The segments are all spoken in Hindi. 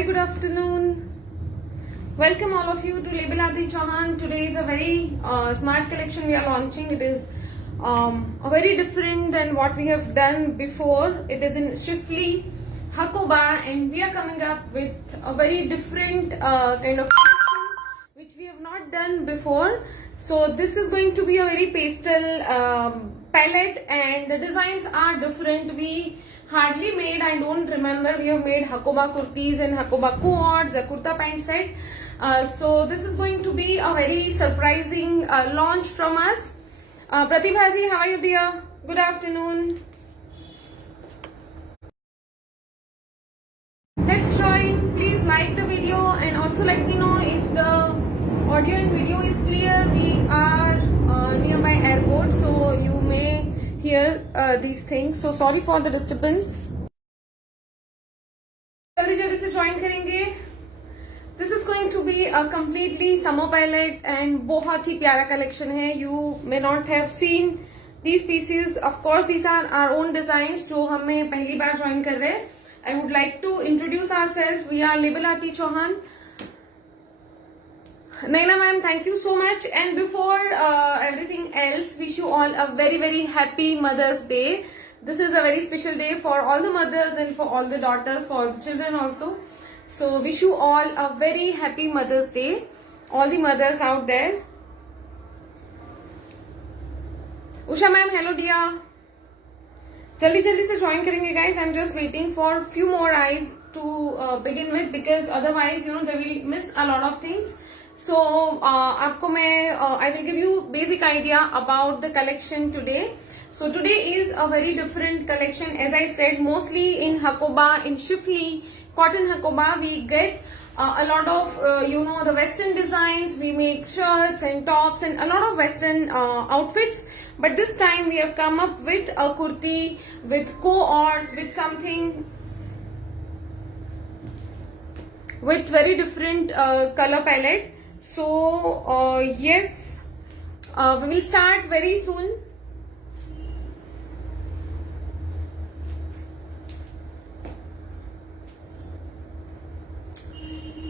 very good afternoon. Welcome all of you to Label Adi Chauhan. Today is a very smart collection we are launching. It is a very different than what we have done before. It is in Shifli Hakoba, and we are coming up with a very different kind of collection which we have not done before. So this is going to be a very pastel palette, and the designs are different. We hardly made, I don't remember, we have made Hakoba kurtis and Hakoba quads, a kurta pant set. So this is going to be a very surprising launch from us. Pratibha ji, how are you dear? Good afternoon. Let's join. Please like the video and also let me know if the audio and video is clear. We are nearby airport, so you may hear these things. So sorry for the disturbance. जल्दी जल्दी से join करेंगे. This is going to be a completely summer palette and बहुत ही प्यारा collection है. You may not have seen these pieces. Of course, these are our own designs जो हमें पहली बार join कर रहे हैं. I would like to introduce ourselves. We are Label Adi Chauhan. Naina ma'am, thank you so much. And before everything else, wish you all a very, very happy Mother's Day. This is a very special day for all the mothers and for all the daughters, for the children also. So wish you all a very happy Mother's Day. All the mothers out there. Usha ma'am, hello dear. जल्दी जल्दी से ज्वाइन करेंगे guys. I'm just waiting for few more eyes to begin with, because otherwise they will miss a lot of things. So आपको मैं I will give you basic idea about the collection today. So today is a very different collection. As I said, mostly in Hakoba, in Shifli cotton Hakoba, we get a lot of the Western designs. We make shirts and tops and a lot of Western outfits. But this time we have come up with a kurti, with co-ors, with something with very different color palette. So yes, we will start very soon.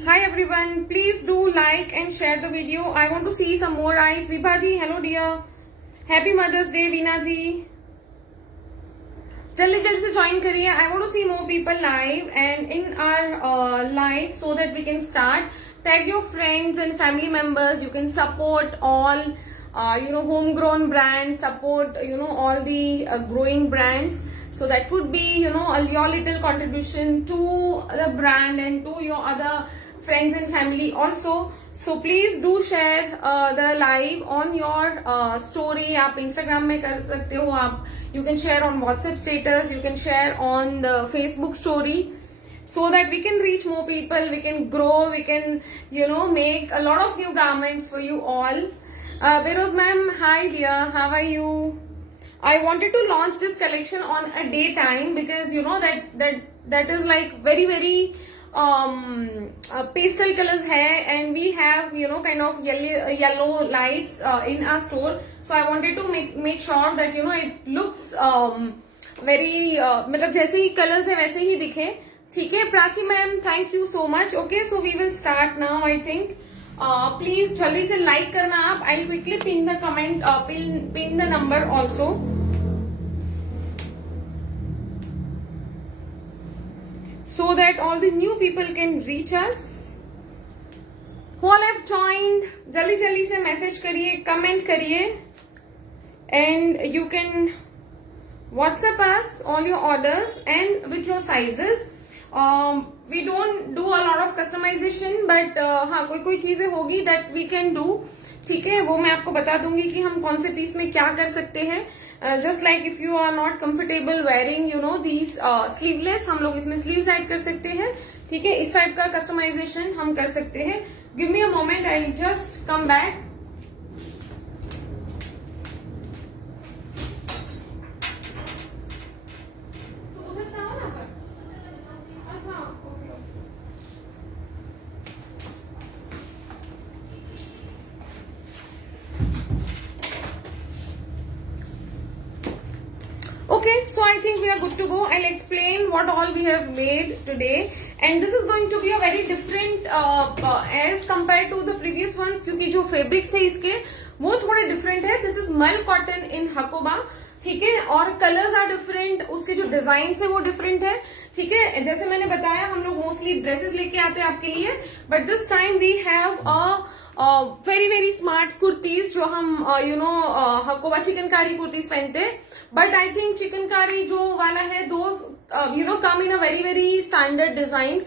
Hi everyone, please do like and share the video. I want to see some more eyes. Vibha ji, hello dear. Happy Mother's Day, Veena ji. जल्दी जल्दी से ज्वाइन करिए. I want to see more people live and in our live so that we can start. Tag your friends and family members. You can support all homegrown brands, support all the growing brands. So that would be your little contribution to the brand and to your other friends and family also. So please do share the live on your story. आप Instagram में कर सकते हो. आप you can share on WhatsApp status. You can share on the Facebook story, so that we can reach more people. We can grow. We can make a lot of new garments for you all. Beroz ma'am, hi dear. How are you? I wanted to launch this collection on a daytime because that is like very very pastel colors hai, and we have kind of yellow lights in our store. So I wanted to make sure that it looks very मतलब जैसे ही colors है वैसे ही दिखे. ठीक है Prachi ma'am, thank you so much. Okay, so we will start now. I think please जल्दी से like करना आप. I'll quickly pin the comment, pin the number also. So that all the new people can reach us. Who all have joined, जल्दी जल्दी से message करिए, comment करिए, and you can WhatsApp us all your orders and with your sizes. We don't do a lot of customization, but हाँ कोई चीजें होगी that we can do. ठीक है, वो मैं आपको बता दूंगी कि हम कौन से पीस में क्या कर सकते हैं. Just like if you are not comfortable wearing these sleeveless, हम लोग इसमें sleeves add कर सकते हैं. ठीक है, इस टाइप का customization हम कर सकते हैं. Give me a moment, I'll just come back. Okay, so I think we are good to go. I'll explain what all we have made today, and this is going to be a very different as compared to the previous ones, क्योंकि जो fabrics है इसके वो थोड़े different है. This is मल cotton in Hakoba, ठीक है, और कलर्स आर डिफरेंट, उसके जो डिजाइन है वो डिफरेंट है, ठीक है. जैसे मैंने बताया हम लोग मोस्टली ड्रेसेस लेके आते हैं आपके लिए, but this time we have very very smart kurtis जो हम हकोबा चिकनकारी कुर्तीज पहनते हैं. बट आई थिंक चिकनकारी जो वाला है those come in a very very standard design.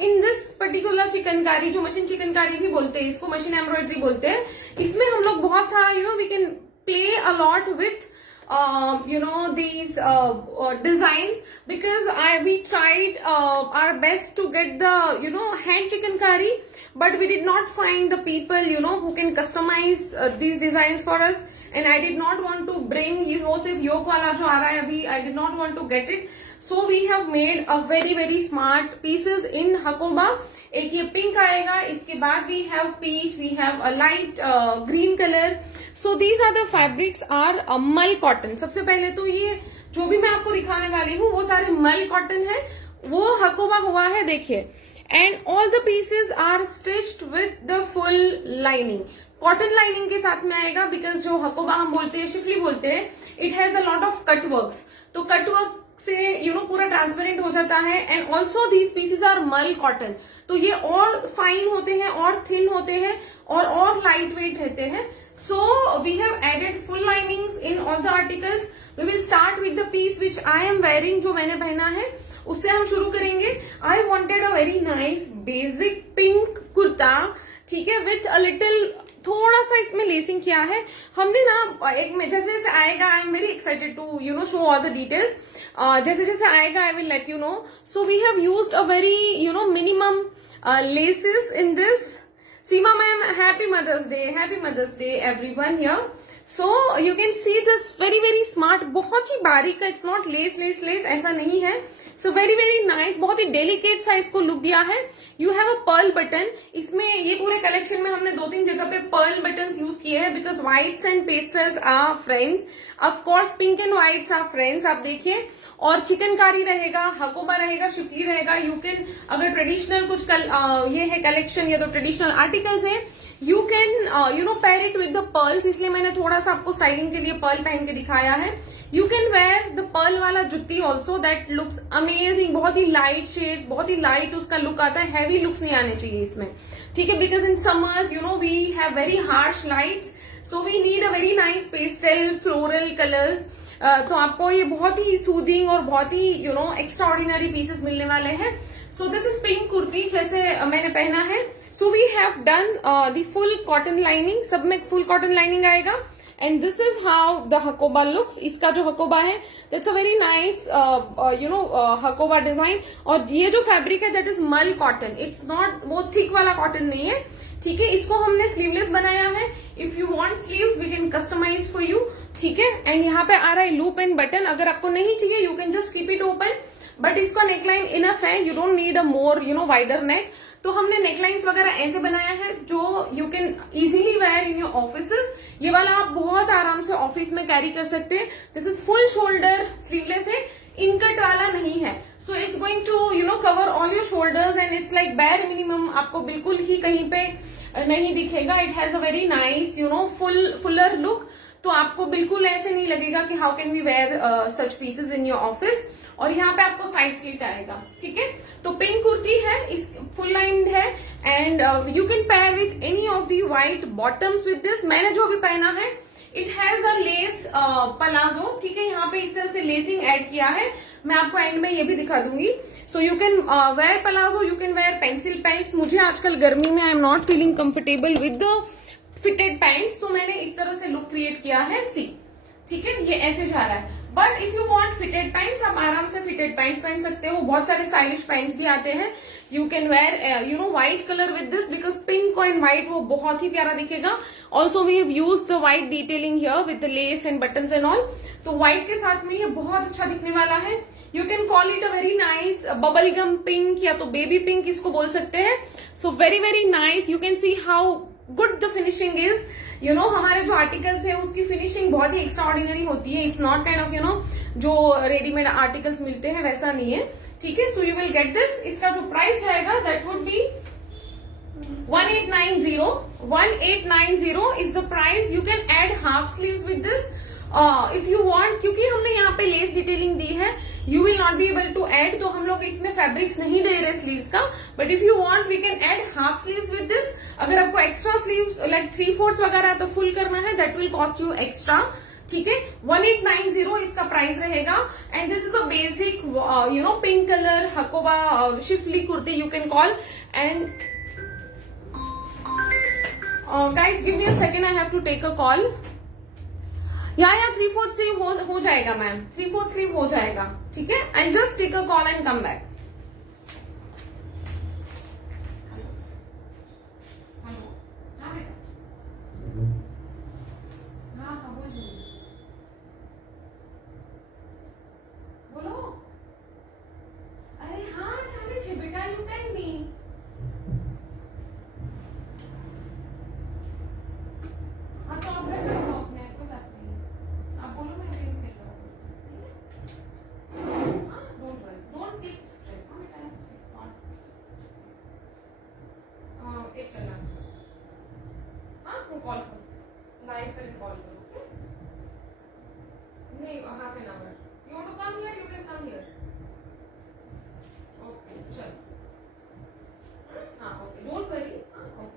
In this particular chikankari, जो मशीन चिकनकारी भी बोलते हैं इसको, मशीन एम्ब्रॉयडरी बोलते हैं, इसमें हम लोग बहुत सारा we can play a lot with these designs, because we tried our best to get the hand chikankari, but we did not find the people who can customize these designs for us, and I did not want to bring सिर्फ योक वाला जो आ रहा है अभी, I did not want to get it. So we have made a very very smart pieces in Hakoba. एक ये पिंक आएगा, इसके बाद we have peach, we have a light green color. So these are the fabrics are मल कॉटन. सबसे पहले तो ये जो भी मैं आपको दिखाने वाली हूँ वो सारे मल कॉटन है, वो हकोबा हुआ है, देखिए. And all the pieces are stitched with the full lining. Cotton lining के साथ में आएगा, बिकॉज जो हकोबा हम बोलते हैं, शिफली बोलते हैं, it has a lot of cut works. तो कट वर्क से पूरा ट्रांसपेरेंट हो जाता है. And also these pieces are mul cotton, तो ये और फाइन होते हैं और थिन होते हैं और लाइट वेट रहते हैं. So we have added full linings in all the articles. We will start with the piece which I am wearing, जो मैंने पहना है उससे हम शुरू करेंगे. I wanted a very nice basic pink kurta, ठीक है, with a little थोड़ा सा इसमें लेसिंग किया है हमने ना. एक में जैसे जैसे आएगा, I am very excited to show all the details. जैसे जैसे आएगा I will let you know. So we have used a very minimum laces in this. Seema ma'am, happy Mother's Day everyone here. So you can see this very very smart, बहुत ही बारीक का, it's not lace ऐसा नहीं है. So very very nice, बहुत ही delicate सा इसको लुक दिया है. You have a pearl button. इसमें ये पूरे कलेक्शन में हमने 2-3 जगह पे pearl buttons यूज किए हैं, because whites and pastels are friends. Of course pink and whites are friends. आप देखिए, और चिकनकारी रहेगा, हकोबा रहेगा, शिफली रहेगा. यू कैन, अगर ट्रेडिशनल कुछ ये है कलेक्शन या तो ट्रेडिशनल आर्टिकल्स है, you can pair it with the pearls. इसलिए मैंने थोड़ा सा आपको स्टाइलिंग के लिए पर्ल पहन के दिखाया है. You can wear the pearl वाला jutti also, that looks amazing. बहुत ही लाइट शेड्स, बहुत ही लाइट उसका लुक आता है. हैवी लुक्स नहीं आने चाहिए इसमें, ठीक है, because in summers we have very harsh lights, so we need a very nice pastel floral colours. तो आपको ये बहुत ही सूदिंग और बहुत ही एक्स्ट्रा ऑर्डिनरी पीसेस मिलने वाले हैं. So this is pink kurti जैसे मैंने पहना है. So we have done the full cotton lining, सब में फुल कॉटन लाइनिंग आएगा. And this is how the Hakoba looks. इसका जो हकोबा है that's a very nice Hakoba design. और ये जो फैब्रिक है that is mul cotton. It's not वो थिक वाला कॉटन नहीं है, ठीक है. इसको हमने स्लीवलेस बनाया है. If you want sleeves we can customise for you, ठीक है. एंड यहाँ पे आ रहा है लूप एंड बटन. अगर आपको नहीं चाहिए you can just keep it open, but इसका नेकलाइन इनफ है. You don't need a more wider neck. तो हमने नेकलाइंस वगैरह ऐसे बनाया है जो you can easily wear in your offices. ये वाला आप बहुत आराम से ऑफिस में कैरी कर सकते हैं. This is full shoulder sleeveless है, इनकट वाला नहीं है. So it's going to cover all your shoulders and it's like bare minimum. आपको बिल्कुल ही कहीं पे नहीं दिखेगा. It has a very nice fuller look. तो आपको बिल्कुल ऐसे नहीं लगेगा कि how can we wear such pieces in your office. और यहाँ पे आपको साइड स्लिट आएगा, ठीक है. तो पिंक कुर्ती है, इस फुल लाइन है. And you can pair with any of the white bottoms with this. मैंने जो अभी पहना है it has a less palazzo, ठीक है. यहाँ पे इस तरह से लेसिंग एड किया है. मैं आपको एंड में ये भी दिखा दूंगी. सो you can where palazzo, you can where pencil pants. मुझे आजकल गर्मी में आई am not feeling comfortable with the fitted pants, तो मैंने इस तरह से लुक क्रिएट किया है. सी, ठीक है, ये ऐसे जा रहा है. But if you want fitted pants, आप आराम से फिटेड पैंट्स पहन सकते हो. बहुत सारे स्टाइलिश पैंट्स भी आते हैं. You can wear white colour with this, because pink and white वो बहुत ही प्यारा दिखेगा. Also we have used the white detailing here with the lace and buttons and all. तो व्हाइट के साथ में ये बहुत अच्छा दिखने वाला है. You can call it a very nice bubble gum pink या तो बेबी पिंक इसको बोल सकते हैं. So very very nice. You can see how good the finishing is. हमारे जो आर्टिकल्स है उसकी फिनिशिंग बहुत ही एक्स्ट्रा ऑर्डिनरी होती है. इट्स नॉट काइंड ऑफ जो रेडीमेड आर्टिकल्स मिलते हैं वैसा नहीं है. ठीक है, so you will get this. इसका जो प्राइस जाएगा that would be 1890. 1890 is the price. You can add half sleeves with this if you want. क्योंकि हमने यहाँ पे लेस डिटेलिंग दी है, you will not be able to add. तो हम लोग इसमें फैब्रिक्स नहीं दे रहे स्लीव्स का, but if you want we can add half sleeves with this. अगर आपको एक्स्ट्रा स्लीव्स लाइक 3/4 वगैरह तो फुल करना है, that will cost you extra. ठीक है, 1890 इसका प्राइस रहेगा. And this is a basic pink colour Hakoba Schiffli kurti you can call. And guys give me a second, I have to take a call. या 3/4 स्लीव हो जाएगा मैम, 3/4 स्लीव हो जाएगा. ठीक है, I'll just take a call and come back. बोलो. अरे हाँ चाले छे बेटा, you tell me. तो आप घर पे हो अपने, कोई बात नहीं. आप बोलो मैं गेम खेल रहा हूँ. Don't worry, don't take stress. हाँ बेटा, इट्स नॉट. एक कलाक. हाँ वो कॉल करो, लाइव करके कॉल करो. ओके, नहीं half an hour. You want to come here, you can come here. Okay चलो. हाँ okay, don't worry. Okay.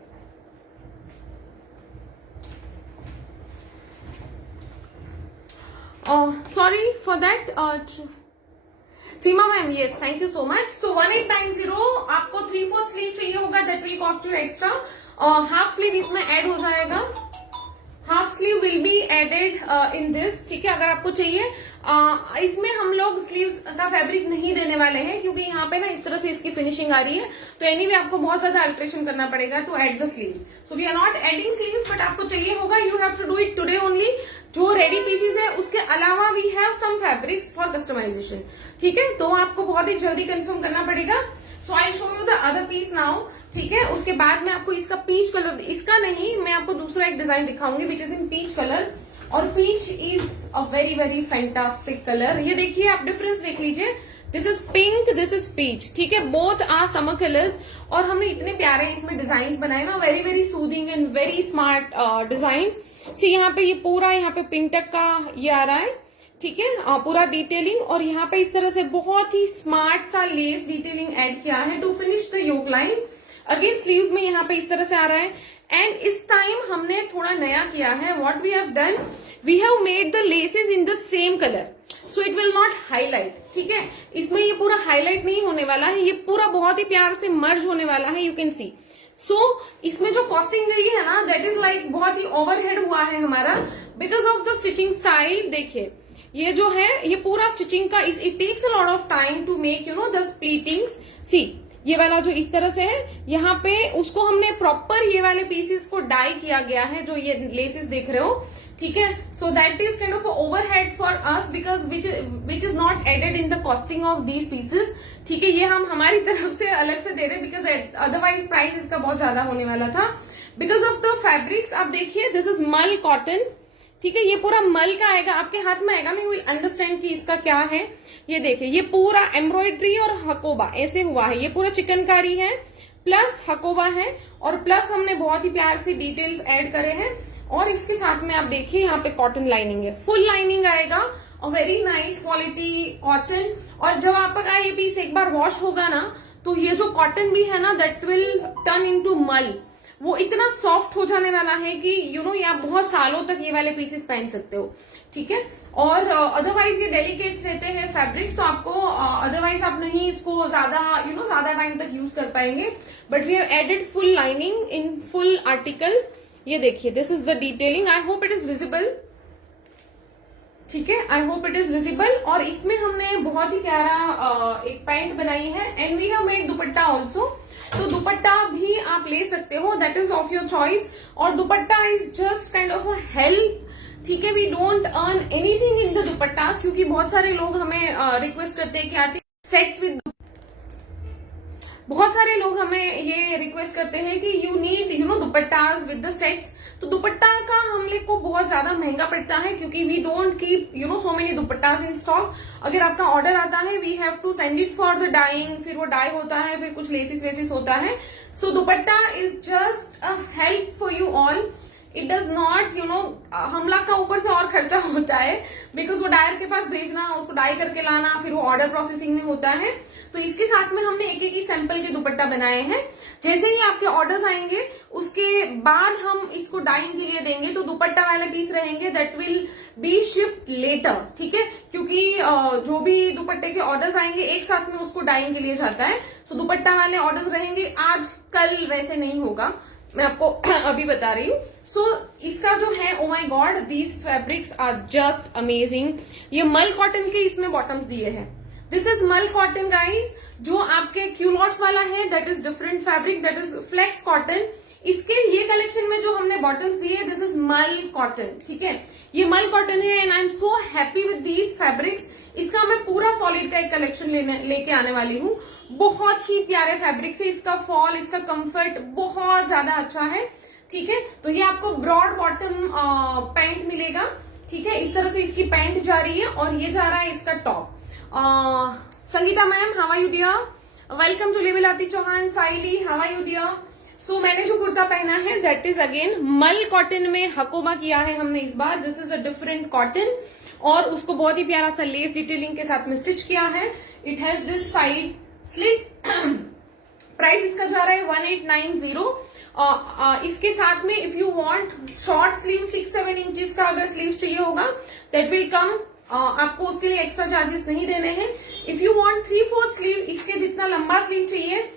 Sorry for that. Seema ma'am, yes, thank you so much. So 1890 आपको 3/4 स्लीव चाहिए होगा, that will cost you extra. Half sleeve इसमें ऐड हो जाएगा. Half sleeve will be added in this. ठीक है, अगर आपको चाहिए. इसमें हम लोग स्लीव्स का फैब्रिक नहीं देने वाले हैं क्योंकि यहाँ पे ना इस तरह से इसकी फिनिशिंग आ रही है. तो एनीवे आपको बहुत ज्यादा अल्ट्रेशन करना पड़ेगा to add the sleeves. So we are not adding sleeves, but आपको चाहिए होगा. You have to do it today only. जो रेडी पीसेस है उसके अलावा we have some fabrics for customisation. ठीक है, तो आपको बहुत ही जल्दी कंफर्म करना पड़ेगा. So I show you the other piece now. ठीक है, उसके बाद में आपको इसका पीच कलर, इसका नहीं, मैं आपको दूसरा एक डिजाइन दिखाऊंगी which is in peach colour. और peach is a very very fantastic colour. ये देखिए, आप डिफरेंस देख लीजिए. This is pink, this is peach. ठीक है, बोथ आर समर कलर्स. और हमने इतने प्यारे इसमें डिजाइन बनाए ना, very very soothing and very smart design. See यहाँ पे ये पूरा, यहाँ पे पिंटक का ये आ रहा है. ठीक है, पूरा डिटेलिंग. और यहाँ पे इस तरह से बहुत ही स्मार्ट सा लेस डिटेलिंग एड किया है to finish the yoke line. Again sleeves में यहाँ पे इस तरह से आ रहा है. एंड इस टाइम हमने थोड़ा नया किया है. What we have done, we have made the laces in the same colour, so it will not highlight. ठीक है, इसमें ये पूरा हाईलाइट नहीं होने वाला है, ये पूरा बहुत ही प्यार से मर्ज होने वाला है. यू कैन सी. सो इसमें जो कॉस्टिंग गई है ना, दैट इज लाइक बहुत ही ओवरहेड हुआ है हमारा because of the stitching style. देखिए ये जो है, ये पूरा स्टिचिंग का it takes a lot of time to make the splittings. सी ये वाला जो इस तरह से है, यहाँ पे उसको हमने प्रॉपर ये वाले पीसेस को डाई किया गया है, जो ये लेसेस देख रहे हो. ठीक है, so that is kind of overhead for us because which is not added in the costing of these pieces. ठीक है, ये हम हमारी तरफ से अलग से दे रहे बिकॉज अदरवाइज प्राइस इसका बहुत ज्यादा होने वाला था बिकॉज ऑफ द फैब्रिक्स. आप देखिए, दिस इज मल कॉटन. ठीक है, ये पूरा मल का आएगा, आपके हाथ में आएगा ना, यू विल अंडरस्टैंड कि इसका क्या है. ये देखिए, ये पूरा एम्ब्रॉयडरी और हकोबा ऐसे हुआ है. ये पूरा चिकनकारी है प्लस हकोबा है और प्लस हमने बहुत ही प्यार से डिटेल्स ऐड करे हैं. और इसके साथ में आप देखिए, यहाँ पे कॉटन लाइनिंग है, फुल लाइनिंग आएगा और वेरी नाइस क्वालिटी कॉटन. और जब आपका ये पीस एक बार वॉश होगा ना, तो ये जो कॉटन भी है ना, दैट विल टर्न इनटू मल. वो इतना सॉफ्ट हो जाने वाला है कि ये आप बहुत सालों तक ये वाले पीसेस पहन सकते हो. ठीक है, और अदरवाइज ये डेलिकेट्स रहते हैं फैब्रिक्स, तो आपको अदरवाइज आप नहीं इसको ज्यादा ज्यादा टाइम तक यूज कर पाएंगे. But we have added full lining in full articles. ये देखिए, this is the detailing. I hope it is visible. ठीक है, I hope it is visible. और इसमें हमने बहुत ही प्यारा एक पैंट बनाई है and we have made dupatta also. तो दुपट्टा भी आप ले सकते हो, that is of your choice. और dupatta is just kind of a help. ठीक है, we don't earn anything in the dupattas, क्योंकि बहुत सारे लोग हमें रिक्वेस्ट करते हैं कि आरती सेट्स विद. बहुत सारे लोग हमें ये रिक्वेस्ट करते हैं कि you need दुपट्टास with the sets. तो दुपट्टा का हम लोग को बहुत ज्यादा महंगा पड़ता है क्योंकि we don't keep so many dupattas in stock. अगर आपका ऑर्डर आता है we have to send it for the dyeing, फिर वो डाई होता है, फिर कुछ लेसिस वेसिस होता है। So dupatta is just a help for you all. It does not हम लोग का ऊपर से और खर्चा होता है बिकॉज वो डायर के पास भेजना, उसको डाई करके लाना, फिर वो ऑर्डर प्रोसेसिंग में होता है। तो इसके साथ में हमने एक एक ही सैंपल के दुपट्टा बनाए हैं। जैसे ही आपके ऑर्डर्स आएंगे उसके बाद हम इसको डाइंग के लिए देंगे, तो दुपट्टा वाले पीस रहेंगे that will be shipped later, ठीक है, क्योंकि जो भी दुपट्टे के ऑर्डर्स आएंगे एक साथ में उसको डाइंग के लिए जाता है। सो दुपट्टा वाले ऑर्डर्स रहेंगे आज कल, वैसे नहीं होगा, मैं आपको अभी बता रही हूँ। सो इसका जो है oh my god these fabrics are just amazing. ये मल कॉटन के इसमें बॉटम्स दिए हैं। This is mul cotton guys. जो आपके क्यूलॉट्स वाला है that is different fabric, that is flex cotton. इसके ये कलेक्शन में जो हमने बॉटम्स दिए दिस इज मल कॉटन, ठीक है, ये मल कॉटन है and I am so happy with these fabrics. इसका मैं पूरा सॉलिड का एक कलेक्शन लेके आने वाली हूँ। बहुत ही प्यारे फैब्रिक्स है, इसका फॉल, इसका कंफर्ट बहुत ज्यादा अच्छा है, ठीक है। तो ये आपको ब्रॉड बॉटम पैंट मिलेगा, ठीक है, इस तरह से इसकी पैंट जा रही है और ये जा रहा है इसका top. Sangeeta ma'am how are you dear, welcome to लेविलाती Chauhan. Saili how are you dear. So मैंने जो कुर्ता पहना है that is again mul cotton में हकोबा किया है हमने इस बार। This is a different cotton और उसको बहुत ही प्यारा सा लेस डिटेलिंग के साथ में स्टिच किया है। It has this side slit. Price इसका जा रहा है 1890। इसके साथ में if you want short sleeve 6-7 inches का अगर स्लीव चाहिए होगा दैट विल कम, आपको उसके लिए एक्स्ट्रा चार्जेस नहीं देने हैं। इफ यू वांट 3/4 स्लीव, इसके जितना लंबा स्लीव चाहिए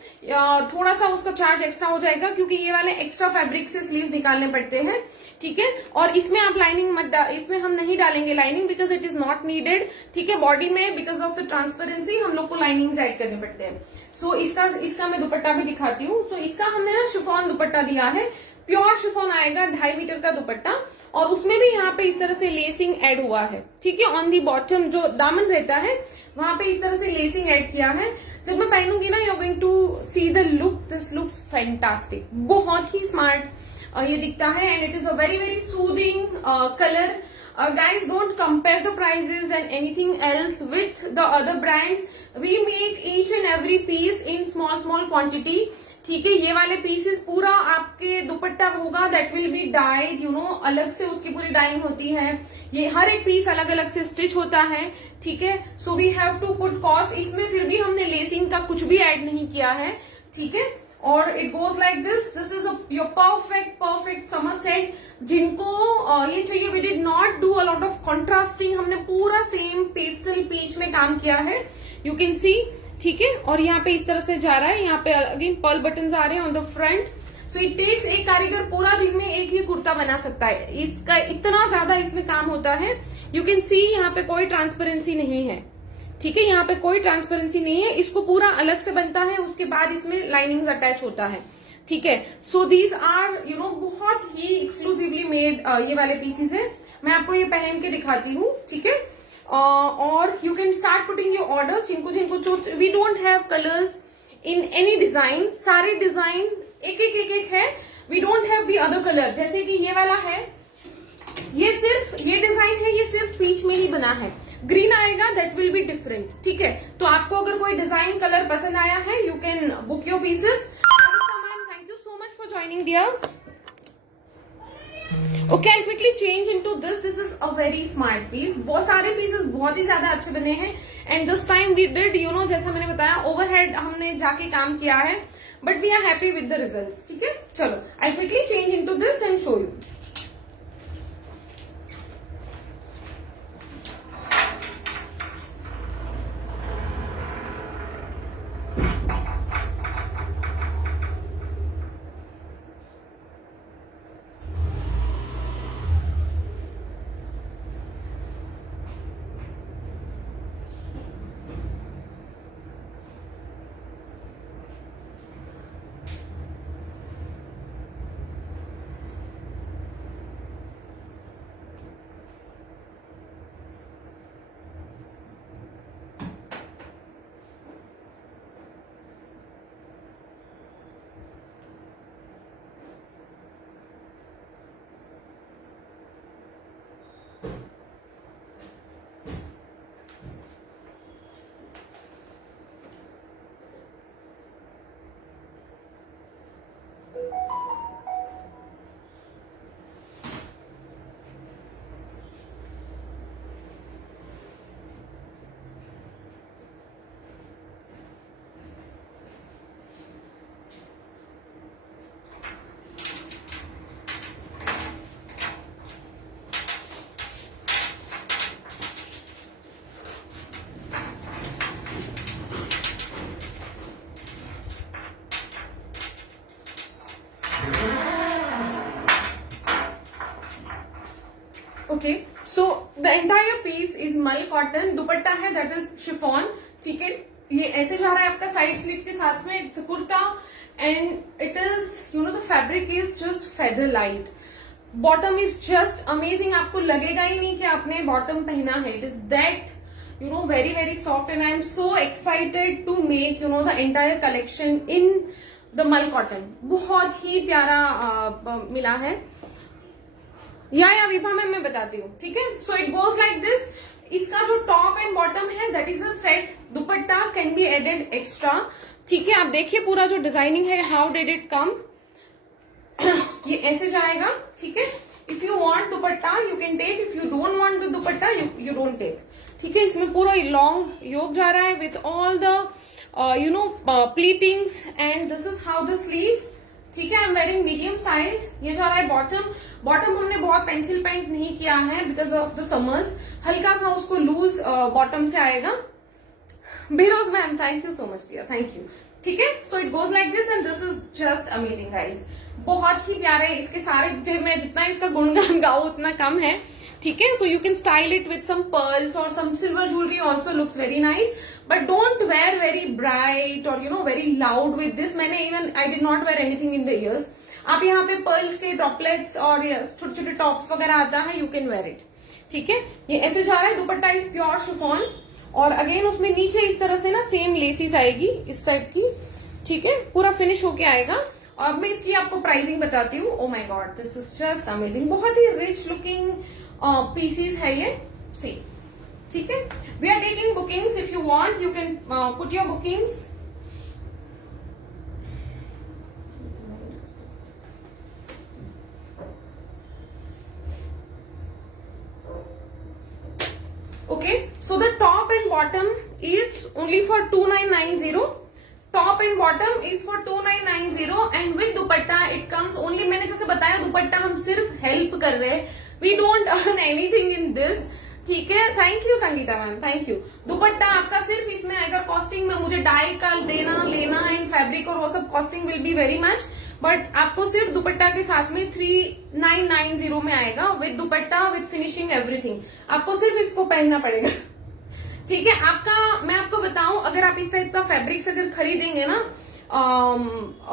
थोड़ा सा उसका चार्ज एक्स्ट्रा हो जाएगा क्योंकि ये वाले एक्स्ट्रा फैब्रिक से स्लीव निकालने पड़ते हैं, ठीक है। और इसमें आप लाइनिंग मत इसमें हम नहीं डालेंगे lining because it is not needed, ठीक है। बॉडी में बिकॉज ऑफ द ट्रांसपेरेंसी हम लोग को लाइनिंग ऐड करने पड़ते हैं। सो इसका मैं दुपट्टा भी दिखाती हूँ। तो इसका हमने ना शिफॉन दुपट्टा दिया है, प्योर शिफॉन आएगा, 2.5 मीटर का दुपट्टा और उसमें भी यहाँ पे इस तरह से लेसिंग ऐड हुआ है, ठीक है। ऑन दी बॉटम जो दामन रहता है वहां पे इस तरह से लेसिंग ऐड किया है। जब मैं पहनूंगी ना you are going to see the look, this looks fantastic, बहुत ही स्मार्ट ये दिखता है and it is a very very soothing colour. Guys, don't compare the prices and anything else with the other brands. We make each and every piece in small quantity. ठीक है, ये वाले पीसेस पूरा आपके दुपट्टा होगा दैट विल बी डाइड, अलग से उसकी पूरी डाइंग होती है। ये हर एक पीस अलग अलग से स्टिच होता है, ठीक है। So we have to put cost. इसमें फिर भी हमने लेसिंग का कुछ भी ऐड नहीं किया है, ठीक है। और it goes like this is your perfect summer set. जिनको ये चाहिए, we did not do a lot of contrasting, हमने पूरा सेम पेस्टल पीच में काम किया है, यू कैन सी, ठीक है। और यहाँ पे इस तरह से जा रहा है, यहाँ पे अगेन पर्ल बटन आ रहे हैं on the front. So it takes, एक कारीगर पूरा दिन में एक ही कुर्ता बना सकता है, इसका इतना ज्यादा इसमें काम होता है। यू कैन सी यहाँ पे कोई ट्रांसपेरेंसी नहीं है, ठीक है, यहाँ पे कोई ट्रांसपेरेंसी नहीं है। इसको पूरा अलग से बनता है, उसके बाद इसमें लाइनिंग्स अटैच होता है, ठीक है। सो दीज आर बहुत ही एक्सक्लूसिवली मेड ये वाले पीसेस है। मैं आपको ये पहन के दिखाती हूँ, ठीक है। और you can start putting your orders. जिनको we don't have colours in any design, सारे डिजाइन एक है। We don't have the other colour, जैसे कि ये वाला है, ये डिजाइन है, ये सिर्फ पीच में ही बना है। ग्रीन आएगा दैट विल बी डिफरेंट, ठीक है। तो आपको अगर कोई डिजाइन कलर पसंद आया है you can book your pieces. Ma'am thank you so much for joining dear. Okay, I quickly change into this is a very smart piece. बहुत सारे पीसेस बहुत ही ज्यादा अच्छे बने हैं and this time we did जैसा मैंने बताया ओवरहेड हमने जाके काम किया है, but we are happy with the results, ठीक है। चलो I quickly change into this and show you. Entire piece is mul cotton, दुपट्टा है दैट इज शिफॉन, ठीक है। ये ऐसे जा रहा है आपका साइड स्लिट के साथ में, it's kurta and it is the fabric is just feather light, bottom is just amazing, आपको लगेगा ही नहीं कि आपने बॉटम पहना है, it is that very very soft and I am so excited to make the entire collection in the मल कॉटन। बहुत ही प्यारा मिला है या विभा मैं बताती हूँ, ठीक है। So it goes like this, इसका जो टॉप एंड बॉटम है that is a set, dupatta can be added extra, ठीक है। आप देखिए पूरा जो डिजाइनिंग है, हाउ डिड इट कम, ये ऐसे जाएगा, ठीक है। If you want dupatta you can take, if you don't want the dupatta you don't take, ठीक है। इसमें पूरा लॉन्ग योक जा रहा है with all the pleatings and this is how the sleeve, ठीक है। I am wearing medium size, ये जा रहा है बॉटम हमने बहुत पेंसिल पेंट नहीं किया है बिकॉज ऑफ द समर्स, हल्का सा उसको लूज बॉटम से आएगा। Biroj ma'am thank you so much dear, thank you, ठीक है। So it goes like this and this is just amazing guys, बहुत ही प्यारे। इसके सारे मैं जितना इसका गुणगान गाऊं उतना कम है, ठीक है। So you can style it with some pearls और some silver jewellery also looks very nice, but don't wear very bright और वेरी लाउड विथ दिस। मैंने even I did not wear anything in the ears. आप यहाँ पे पर्ल्स के ड्रॉपलेट्स और छोटे छोटे टॉप्स वगैरह आता है, यू कैन वेयर इट, ठीक है। ये ऐसे जा रहा है, दुपट्टा इज प्योर शिफॉन और अगेन उसमें नीचे इस तरह से ना सेम लेसिस आएगी इस टाइप की, ठीक है। पूरा फिनिश होके आएगा। और अब मैं इसकी आपको प्राइसिंग बताती हूँ। ओ my God this is just amazing, बहुत ही रिच लुकिंग पीसीस है ये, सी, ठीक है। We are taking bookings, if you want you can put your bookings. Okay, so the top and bottom is only for 2990. Top and bottom is for 2990 and with dupatta it comes only, मैंने जैसे बताया दुपट्टा हम सिर्फ हेल्प कर रहे हैं, we don't earn anything in this, ठीक है। Thank you Sangeeta ma'am, thank you. दुपट्टा आपका सिर्फ इसमें आएगा, कॉस्टिंग में मुझे डाई का देना लेना एंड फैब्रिक और वो सब costing will be very much, but आपको सिर्फ दुपट्टा के साथ में 3990 में आएगा with dupatta with finishing everything. आपको सिर्फ इसको पहनना पड़ेगा, ठीक है। आपका मैं आपको बताऊं, अगर आप इस टाइप का फैब्रिक्स अगर खरीदेंगे ना,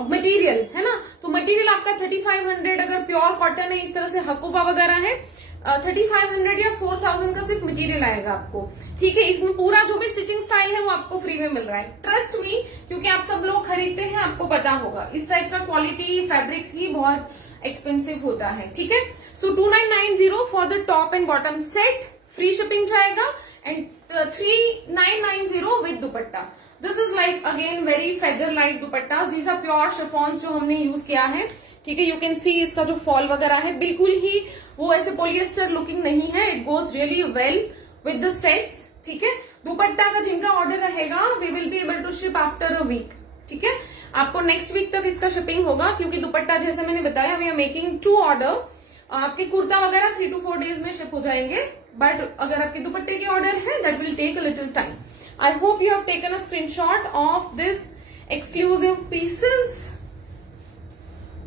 मटेरियल है ना, तो मटेरियल आपका 3500, अगर प्योर कॉटन है इस तरह से हकोबा वगैरह है 3500 या 4000 का सिर्फ मटेरियल आएगा आपको, ठीक है। इसमें पूरा जो भी स्टिचिंग स्टाइल है वो आपको फ्री में मिल रहा है, ट्रस्ट मी, क्योंकि आप सब लोग खरीदते हैं, आपको पता होगा इस टाइप का क्वालिटी फैब्रिक्स ही बहुत एक्सपेंसिव होता है, ठीक है। So 2990 for the top and bottom set, free shipping जाएगा and 3990 with dupatta. This is like again very feather light dupatta, these are pure chiffons जो हमने यूज किया है, ठीक है। यू कैन सी इसका जो फॉल वगैरह है बिल्कुल ही वो ऐसे पोलिएस्टर लुकिंग नहीं है, it goes really well with the sets, ठीक है। दुपट्टा का जिनका ऑर्डर रहेगा we will be able to ship after a week, ठीक है। आपको नेक्स्ट वीक तक इसका शिपिंग होगा, क्योंकि दुपट्टा जैसे मैंने बताया वी आर मेकिंग 2 ऑर्डर, आपके कुर्ता वगैरह 3 to 4 डेज में शिप हो जाएंगे, बट अगर आपके दुपट्टे के ऑर्डर है that will take a little time. I hope you have taken a screenshot of this exclusive pieces,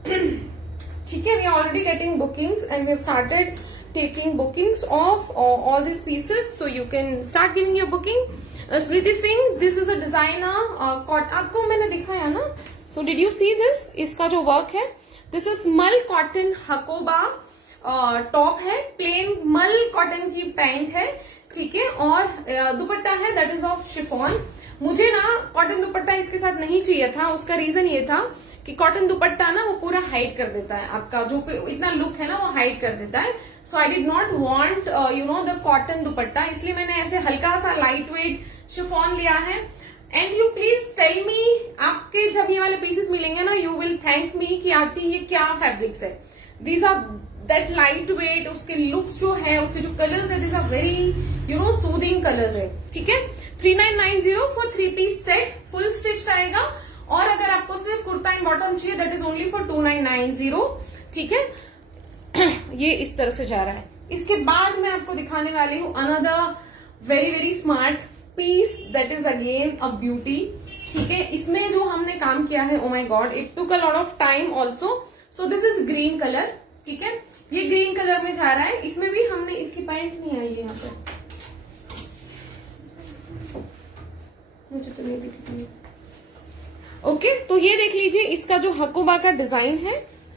ठीक है। We are already getting bookings and we have started taking bookings of all these pieces, so you can start giving your booking. Smriti Singh, this is a designer आपको मैंने दिखाया ना, so did you see this? इसका जो वर्क है, this is मल कॉटन हकोबा टॉप है, प्लेन मल कॉटन की पैंट है, ठीक है। और दुपट्टा है दैट इज ऑफ शिफॉन। मुझे ना कॉटन दुपट्टा इसके साथ नहीं चाहिए था, उसका रीजन ये था कि कॉटन दुपट्टा ना वो पूरा हाइड कर देता है, आपका जो इतना लुक है ना वो हाइड कर देता है। So I did not want the cotton dupatta, इसलिए मैंने ऐसे हल्का सा लाइट वेट शिफॉन लिया है। And you please tell me, आपके जब ये वाले पीसेस मिलेंगे ना यू विल थैंक मी कि आरती ये क्या फैब्रिक्स है। These are that light weight, उसके लुक्स जो है, उसके जो कलर्स है, these are very soothing colours है, ठीक है। 3990 for 3 piece set, full stitch आएगा। और अगर आपको सिर्फ कुर्ता एंड बॉटम चाहिए दैट इज ओनली फॉर 2990, ठीक है। ये इस तरह से जा रहा है। इसके बाद मैं आपको दिखाने वाली हूँ another very very smart piece that is again a beauty, ठीक है। इसमें जो हमने काम किया है, oh my God, it took a lot of time also. So this is green colour, ठीक है। ये ग्रीन कलर में जा रहा है, इसमें भी हमने, इसकी पैंट नहीं आई है यहाँ पे, मुझे तो नहीं दिख रही। ओके, तो ये देख लीजिए इसका जो हकोबा का डिजाइन है,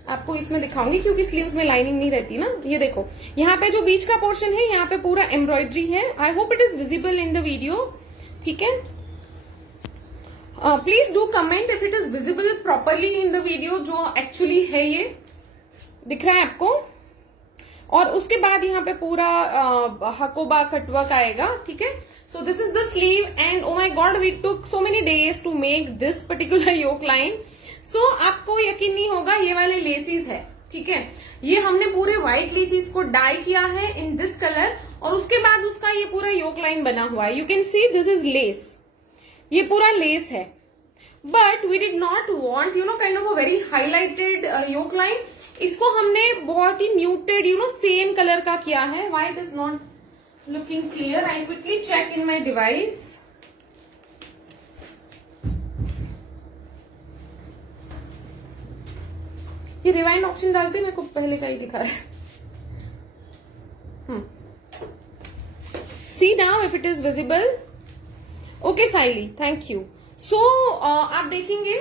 आपको इसमें दिखाऊंगी क्योंकि स्लीव्स में लाइनिंग नहीं रहती ना। ये देखो यहाँ पे जो बीच का पोर्शन है, यहाँ पे पूरा एम्ब्रॉयडरी है। I hope it is visible in the video, ठीक है। Please do comment if it is visible properly in the video, जो एक्चुअली है ये दिख रहा है आपको। और उसके बाद यहाँ पे पूरा हकोबा कटवर्क आएगा, ठीक है। So this is the sleeve and oh my god we took so many days to make this particular yoke line. So आपको यकीन नहीं होगा, ये वाले लेसिस है, ठीक है। ये हमने पूरे व्हाइट लेसिस को डाई किया है इन दिस कलर, और उसके बाद उसका ये पूरा योक लाइन बना हुआ है। You can see this is lace, ये पूरा लेस है। But we did not want kind of a very highlighted yoke line. इसको हमने बहुत ही म्यूटेड सेम कलर का किया है। White is not looking clear, I quickly check in my device. ये रिवाइंड ऑप्शन डालते, मेरे को पहले का ही दिखा रहा है। See now if it is visible. Okay Saili, thank you. So आप देखेंगे,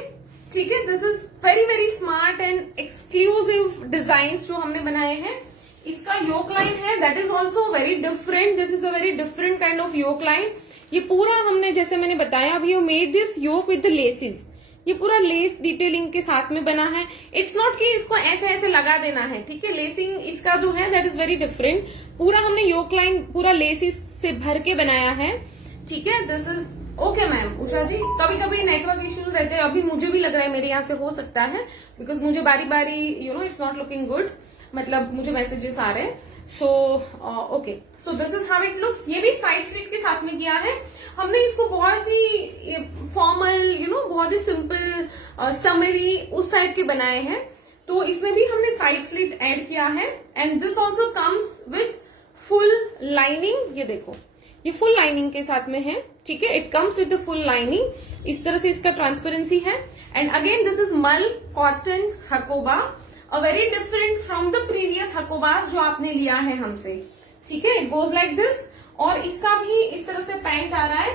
ठीक है, this is very very smart and exclusive design जो हमने बनाए हैं। इसका योक लाइन है that is also very different. This is a very different kind of yoke line. ये पूरा हमने, जैसे मैंने बताया, we have made this yoke with the laces. ये पूरा लेस डिटेलिंग के साथ में बना है। इट्स नॉट कि इसको ऐसे ऐसे लगा देना है, ठीक है। लेसिंग इसका जो है दैट इज वेरी डिफरेंट। पूरा हमने योक लाइन पूरा लेसिस से भर के बनाया है, ठीक है। This is okay ma'am Usha जी, कभी कभी नेटवर्क इश्यूज रहते हैं, अभी मुझे भी लग रहा है मेरे यहाँ से हो सकता है, बिकॉज मुझे बारी बारी इट्स नॉट लुकिंग गुड, मतलब मुझे मैसेजेस आ रहे हैं। So okay, so this is how it looks. ये भी साइड स्लिट के साथ में किया है हमने। इसको बहुत ही फॉर्मल बहुत ही सिंपल समरी उस टाइप के बनाए हैं। तो इसमें भी हमने साइड स्लिट ऐड किया है and this also comes with full lining. ये देखो, ये फुल लाइनिंग के साथ में है, ठीक है। It comes with the full lining. इस तरह से इसका ट्रांसपेरेंसी है। And again this is mul cotton hakoba, a very different from the previous hakobas जो आपने लिया है हमसे, ठीक है। It goes like this. और इसका भी इस तरह से पैंट आ रहा है,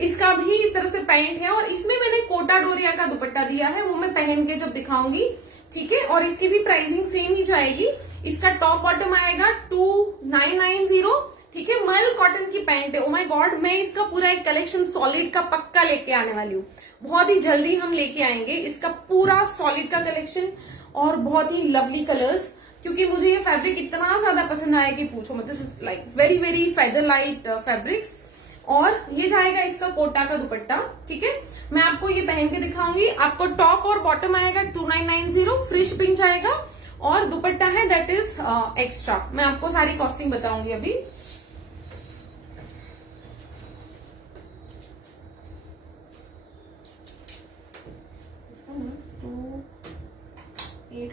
इसका भी इस तरह से पैंट है। और इसमें मैंने कोटा डोरिया का दुपट्टा दिया है, वो मैं पहन के जब दिखाऊंगी, ठीक है। और इसकी भी प्राइसिंग सेम ही जाएगी। इसका टॉप बॉटम आएगा 2990, ठीक है। मल कॉटन की पैंट है। ओ माय गॉड, मैं इसका पूरा एक कलेक्शन सॉलिड का पक्का लेके आने वाली हूँ। बहुत ही जल्दी हम लेके आएंगे इसका पूरा सॉलिड का कलेक्शन और बहुत ही लवली कलर्स, क्योंकि मुझे ये फैब्रिक इतना ज्यादा पसंद आया कि पूछो मत। This is like very very feather light fabrics. और ये जाएगा इसका कोटा का दुपट्टा, ठीक है। मैं आपको ये पहन के दिखाऊंगी। आपको टॉप और बॉटम आएगा 2990, फ्री शिपिंग जाएगा। और दुपट्टा है दैट इज एक्स्ट्रा। मैं आपको सारी कॉस्टिंग बताऊंगी अभी। इसका ना 2840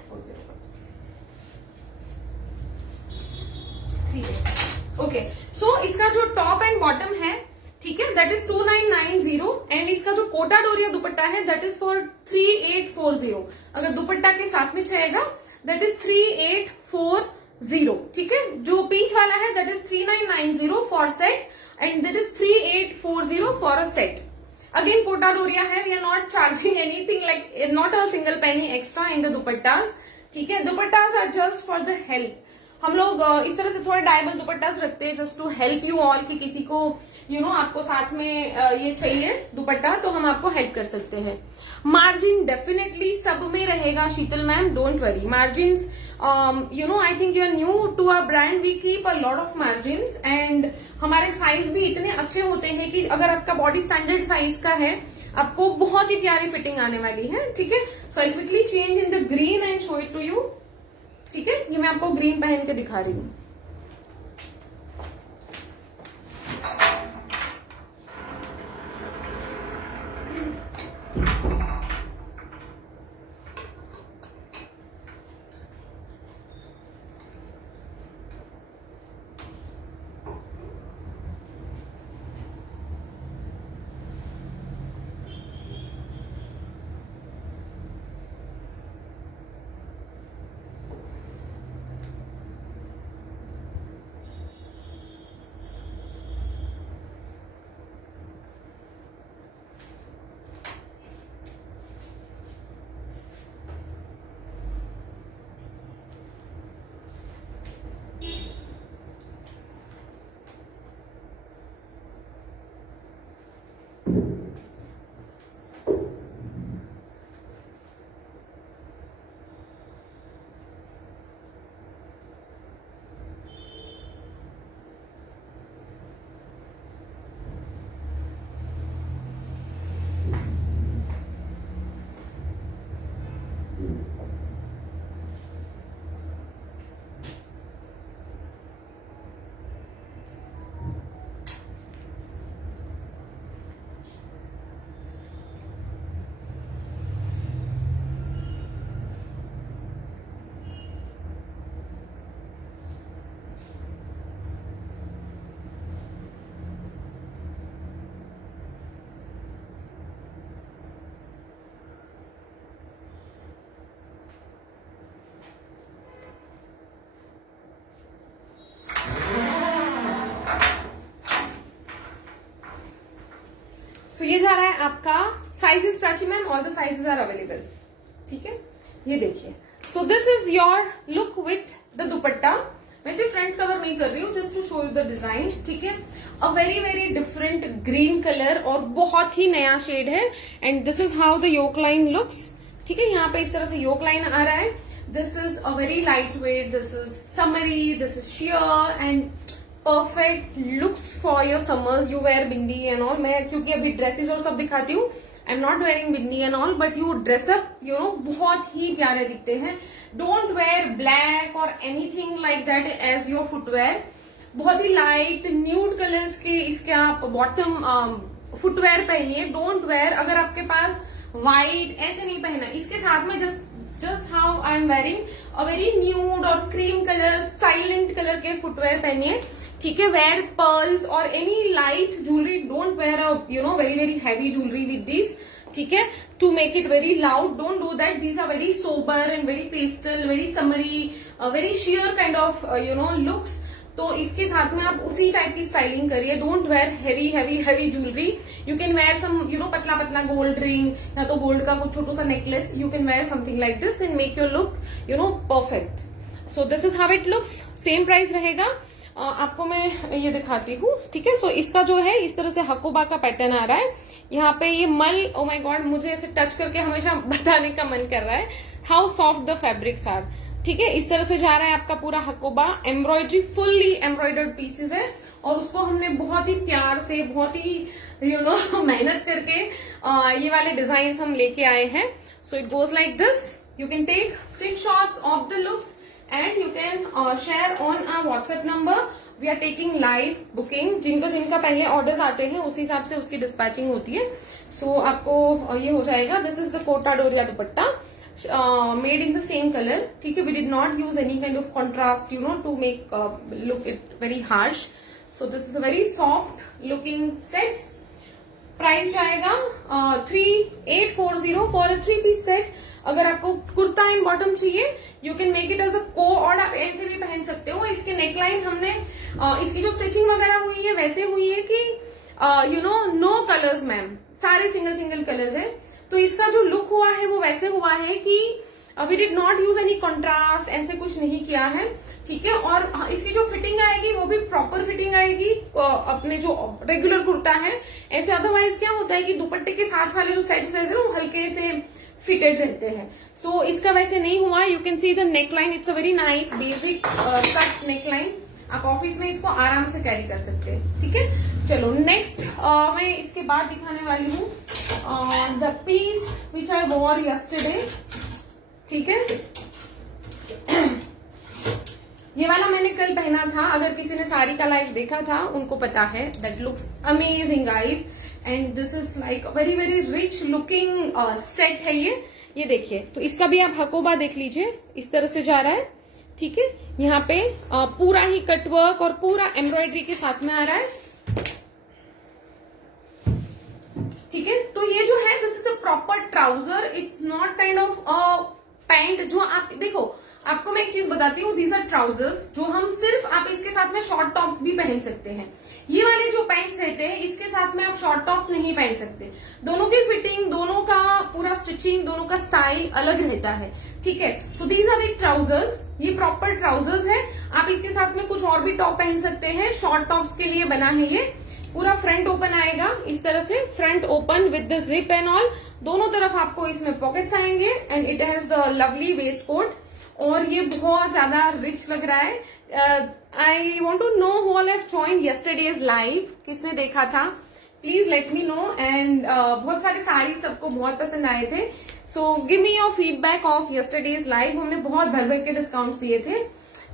ओके। सो इसका जो टॉप एंड बॉटम है, ठीक है, दैट इज 2990 एंड इसका जो कोटा डोरिया दुपट्टा है दैट इज फॉर 3840। अगर दुपट्टा के साथ में चाहिएगा दैट इज 3840, ठीक है। जो पीच वाला है that is 3990 for set and that is 3840 for a set. Again Kota doria है, we are not charging anything, like not a single penny extra in the dupattas, ठीक है। Dupattas are just for the help. हम लोग इस तरह से थोड़े डायबल दुपट्टास रखते हैं just to help you all, कि किसी को आपको साथ में ये चाहिए दुपट्टा तो हम आपको हेल्प कर सकते हैं। मार्जिन डेफिनेटली सब में रहेगा Sheetal ma'am, don't worry. Margin I think you are new to our brand, we keep a lot of margin and हमारे साइज भी इतने अच्छे होते हैं कि अगर आपका बॉडी स्टैंडर्ड साइज का है आपको बहुत ही प्यारी फिटिंग आने वाली है, ठीक है। So I quickly change in the green and show it to you, ठीक है। ये मैं आपको ग्रीन पहन के दिखा रही हूँ। सो ये जा रहा है आपका sizes Prachi ma'am, all the sizes are available, ठीक है। ये देखिए, so this is your look with the dupatta. वैसे फ्रंट कवर नहीं कर रही हूँ, just to show you the design, ठीक है। A very very different green colour और बहुत ही नया शेड है। And this is how the yoke line looks, ठीक है। यहाँ पे इस तरह से योक लाइन आ रहा है। This is a very light weight, this is summery, this is sheer and perfect looks for your summers. You wear bindi and all. मैं क्योंकि अभी ड्रेसेस और सब दिखाती हूँ, I am not wearing bindi and all, but you dress up, you know, बहुत ही प्यारे दिखते हैं। डोंट वेयर ब्लैक और anything like that as your footwear. बहुत ही लाइट न्यूड कलर्स के इसके आप बॉटम फुटवेयर पहनिए। डोंट वेयर, अगर आपके पास व्हाइट ऐसे नहीं पहना, इसके साथ में just how I am wearing a very nude और क्रीम कलर, साइलेंट कलर के फुटवेयर पहनिए, ठीक है। वेयर पर्ल्स और any light jewellery, don't wear you know very very heavy jewellery with this, ठीक है, to make it very loud. Don't do that, these are very sober and very pastel, very summery, very sheer kind of you know looks. तो इसके साथ में आप उसी टाइप की स्टाइलिंग करिए। Don't wear heavy heavy heavy jewellery. You can wear some you know पतला पतला गोल्ड रिंग या तो गोल्ड का कुछ छोटा सा necklace. You can where something like this and make your look you know perfect. So this is how it looks. Same price रहेगा। आपको मैं ये दिखाती हूँ, ठीक है। सो इसका जो है इस तरह से हकोबा का पैटर्न आ रहा है। यहाँ पे ये मल, ओ माय गॉड, मुझे ऐसे टच करके हमेशा बताने का मन कर रहा है how soft the fabrics are, ठीक है। इस तरह से जा रहा है आपका पूरा Hakoba. Embroidery, fully embroidered pieces है और उसको हमने बहुत ही प्यार से, बहुत ही यू नो मेहनत करके ये वाले डिजाइन हम लेके आए हैं। So it goes like this. You can take screenshots of the looks and you can share on our WhatsApp number. We are taking live booking. जिनका पहले ऑर्डर्स आते हैं उसी हिसाब से उसकी डिस्पैचिंग होती है। सो आपको ये हो जाएगा। This is the Kota Doria dupatta made in the same colour, ठीक है। We did not use any kind of contrast you know to make look it very harsh. So this is a very soft looking sets. Price जाएगा 3840 फॉर अ 3-piece सेट। अगर आपको कुर्ता एंड बॉटम चाहिए, you can make it as a co, और आप ऐसे भी पहन सकते हो। इसके नेकलाइन हमने इसकी जो स्टिचिंग वगैरह हुई है वैसे हुई है कि यू नो कलर्स मैम, सारे सिंगल सिंगल कलर्स है। तो इसका जो लुक हुआ है वो वैसे हुआ है कि we did not use any contrast, ऐसे कुछ नहीं किया है, ठीक है। और इसकी जो फिटिंग आएगी वो भी प्रॉपर फिटिंग आएगी अपने जो रेगुलर कुर्ता है ऐसे। अदरवाइज क्या होता है कि दुपट्टे के साथ वाले जो सेट्स रहते हैं वो हल्के से फिटेड रहते हैं। सो इसका वैसे नहीं हुआ। You can see the neckline, it's a very nice basic cut neckline. आप ऑफिस में इसको आराम से कैरी कर सकते हैं, ठीक है। चलो नेक्स्ट मैं इसके बाद दिखाने वाली हूँ the piece which I wore yesterday, ठीक है। ये वाला मैंने कल पहना था। अगर किसी ने साड़ी का लाइव देखा था उनको पता है that looks amazing guys. And this is like very very rich looking set है ये देखिए। तो इसका भी आप हकोबा देख लीजिए, इस तरह से जा रहा है, ठीक है। यहाँ पे पूरा ही कटवर्क और पूरा एम्ब्रॉयडरी के साथ में आ रहा है, ठीक है। तो ये जो है this is a proper trouser, it's not kind of pant. जो आप देखो, आपको मैं एक चीज बताती हूँ, दीज आर ट्राउजर्स जो हम सिर्फ, आप इसके साथ में शॉर्ट टॉप्स भी पहन सकते हैं। ये वाले जो पैंट्स रहते हैं इसके साथ में आप शॉर्ट टॉप्स नहीं पहन सकते। दोनों की फिटिंग, दोनों का पूरा स्टिचिंग, दोनों का स्टाइल अलग रहता है, ठीक है। So these are the trousers, ये प्रॉपर ट्राउजर्स है। आप इसके साथ में कुछ और भी टॉप पहन सकते हैं, शॉर्ट टॉप्स के लिए बना है ये। पूरा फ्रंट ओपन आएगा इस तरह से, front open with the zip and all. दोनों तरफ आपको इसमें पॉकेट्स आएंगे and it has the lovely waste coat. और ये बहुत ज्यादा रिच लग रहा है। I want to know who all have joined yesterday's live, किसने देखा था, please let me no. And बहुत सारे साड़ी सबको बहुत पसंद आए थे। So give me your feedback of yesterday's live. हमने बहुत भर भर के डिस्काउंट्स दिए थे,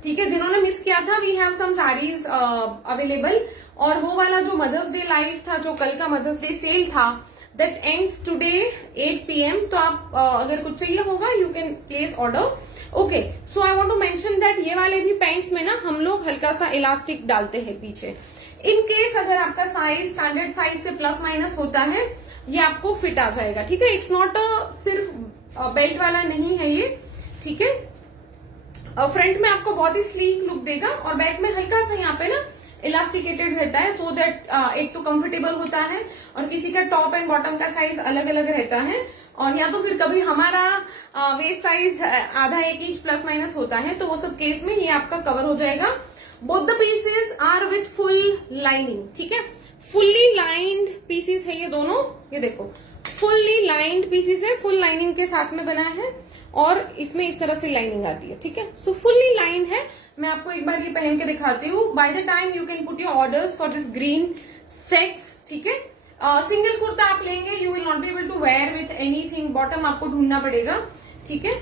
ठीक है। जिन्होंने मिस किया था, we have some saris available. और वो वाला जो मदर्स डे लाइव था, जो कल का मदर्स डे सेल था, दैट एंड्स टुडे 8 PM। तो आप अगर कुछ चाहिए होगा you can place order. Okay, so I want to mention that ये वाले भी पैंट्स में ना हम लोग हल्का सा इलास्टिक डालते हैं पीछे। इन केस अगर आपका साइज स्टैंडर्ड साइज से प्लस माइनस होता है, ये आपको फिट आ जाएगा, ठीक है। इट्स नॉट सिर्फ बेल्ट वाला नहीं है ये, ठीक है। फ्रंट में आपको बहुत ही स्लीक लुक देगा और बैक में हल्का सा यहाँ पे ना इलास्टिकेटेड रहता है, सो दैट एक तो कंफर्टेबल होता है और किसी का टॉप एंड बॉटम का साइज अलग अलग रहता है, और या तो फिर कभी हमारा वेस्ट साइज आधा 1 इंच प्लस माइनस होता है, तो वो सब केस में ये आपका कवर हो जाएगा। Both the pieces are with full lining, ठीक है, फुल्ली लाइंड पीसेस है ये दोनों, ये देखो फुल्ली लाइंड पीसेस है, फुल लाइनिंग के साथ में बना है और इसमें इस तरह से लाइनिंग आती है, ठीक है। सो फुल्ली लाइंड है। मैं आपको एक बार ये पहन के दिखाती हूँ। By the time you can put your orders for this green sets, ठीक है। सिंगल कुर्ता आप लेंगे, you will not be able to wear with anything, bottom आपको ढूंढना पड़ेगा, ठीक है।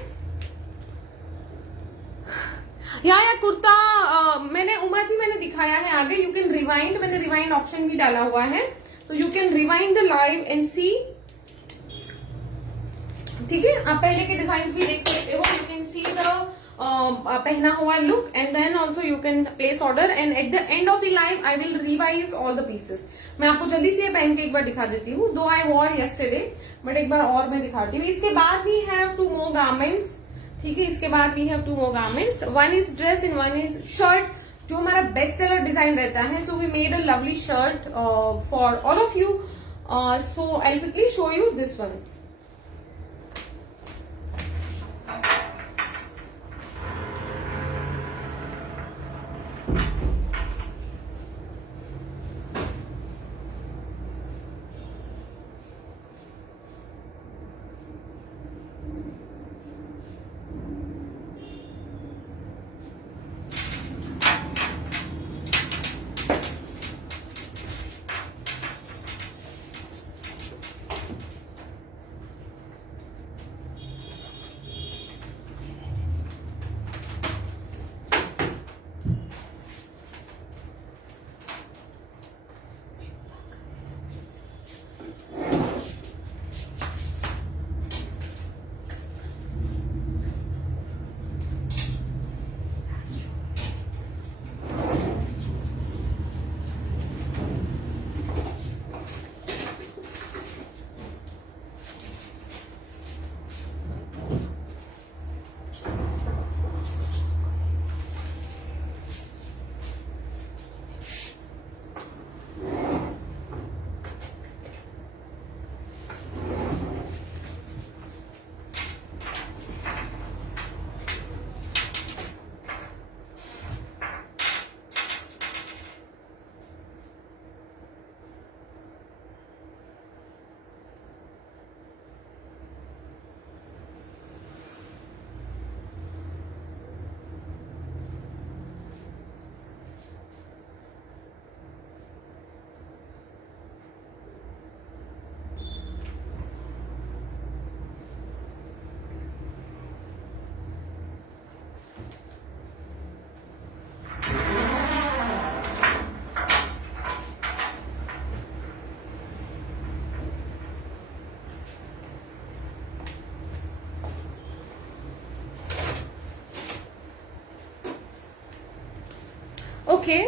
या कुर्ता मैंने उमा जी मैंने दिखाया है आगे, यू कैन रिवाइंड, मैंने रिवाइंड ऑप्शन भी डाला हुआ है, तो you can rewind the live and see, ठीक है। आप पहले के डिजाइन भी देख सकते हो, यू कैन सी द पहना हुआ look and then also you can place order, and at the end of the live I will revise all the pieces. मैं आपको जल्दी से पहन के एक बार दिखा देती हूँ, दो आई वॉर यस्टरडे, बट एक बार और मैं दिखाती हूँ। इसके बाद वी हैव 2 more garments, ठीक है। इसके बाद we have 2 more garments, one is dress and one is shirt, जो हमारा बेस्ट सेलर डिजाइन रहता है। So we made a lovely shirt for all of you, so I quickly show you this one. Okay,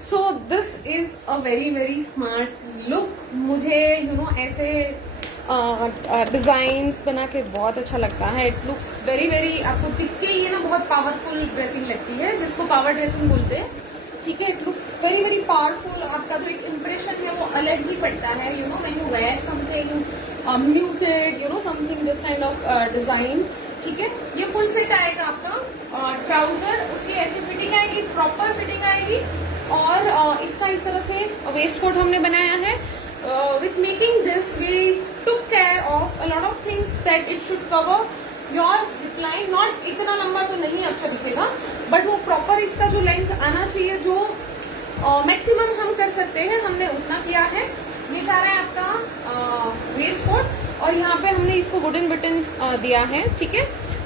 so this is a very smart look. मुझे ऐसे डिजाइन्स बना के बहुत अच्छा लगता है। इट लुक्स वेरी आपको दिख के ये ना बहुत पावरफुल ड्रेसिंग लगती है, जिसको पावर ड्रेसिंग बोलते हैं, ठीक है। It looks very powerful. आपका जो एक इम्प्रेशन है वो अलग ही पड़ता है, when you wear something muted, something this kind of design, ठीक है। ये फुल सेट आएगा आपका, ट्राउजर उसकी ऐसी फिटिंग आएगी, प्रॉपर फिटिंग आएगी, और इसका इस तरह से वेस्ट कोट हमने बनाया है। With making this we took care of a lot of things that it should cover your reply. Not इतना लंबा तो नहीं अच्छा दिखेगा, बट वो प्रॉपर इसका जो लेंथ आना चाहिए, जो मैक्सिमम हम कर सकते हैं, हमने उतना किया है। ये जा रहा है आपका वेस्ट कोट, और यहाँ पे हमने इसको वुडन बटन दिया है, ठीक है।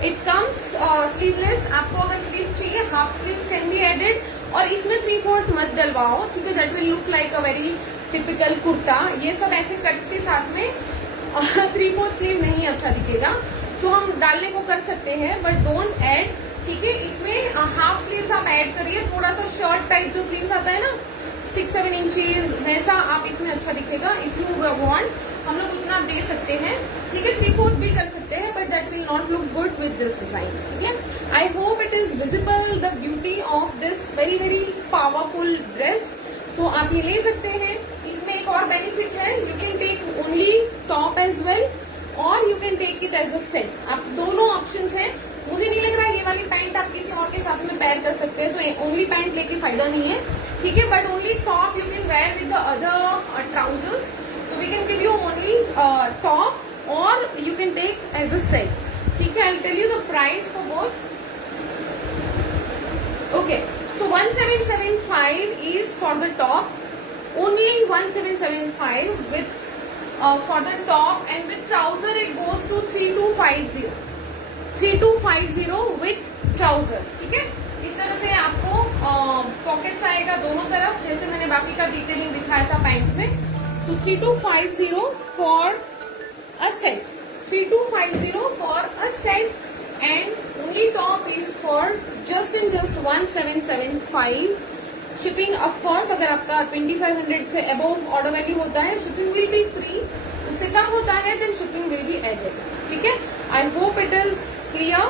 It comes sleeveless. आपको अगर स्लीव चाहिए, half sleeves can be added, और इसमें 3/4 मत डलवाओ, ठीक है। That will look like a very typical kurta. ये सब ऐसे कट्स के साथ में 3/4 स्लीव नहीं अच्छा दिखेगा, सो हम डालने को कर सकते हैं, बट डोंट ऐड, ठीक है। इसमें हाफ स्लीव्स आप ऐड करिए, थोड़ा सा शर्ट टाइप जो स्लीव्स आता है ना, 6-7 इंचेस वैसा आप इसमें अच्छा दिखेगा. इफ यू वांट हम लोग उतना दे सकते हैं, ठीक है. 3/4 भी कर सकते हैं, but that will not look good with this design. ठीक है. I hope it is visible the beauty of this very very powerful dress. तो आप ये ले सकते हैं. इसमें एक और बेनिफिट है, you can take only top as well और you can take it as a set. आप दोनों ऑप्शंस हैं. मुझे नहीं लग रहा है ये वाली पैंट आप किसी और के साथ में पेयर कर सकते हैं, तो ओनली पैंट लेके फायदा नहीं है. ठीक है. But only top you can where with the other trousers. So we can give you only top or you can take as a set. ठीक है. I'll tell you the price for both. Okay. So 1775 is for the top. Only 1775 with for the top, and with trouser it goes to 3250. 3250 with trouser. ठीक है. इस तरह से आपको पॉकेट्स आएगा दोनों तरफ, जैसे मैंने बाकी का डिटेलिंग दिखाया था पैंट में. So 3250 for a set. 3250 for a set, and only top is for just 1775. Shipping of course अगर आपका 2500 से above order value होता है, shipping will be free. उससे कम होता है then shipping will be added. ठीक है. I hope it is clear.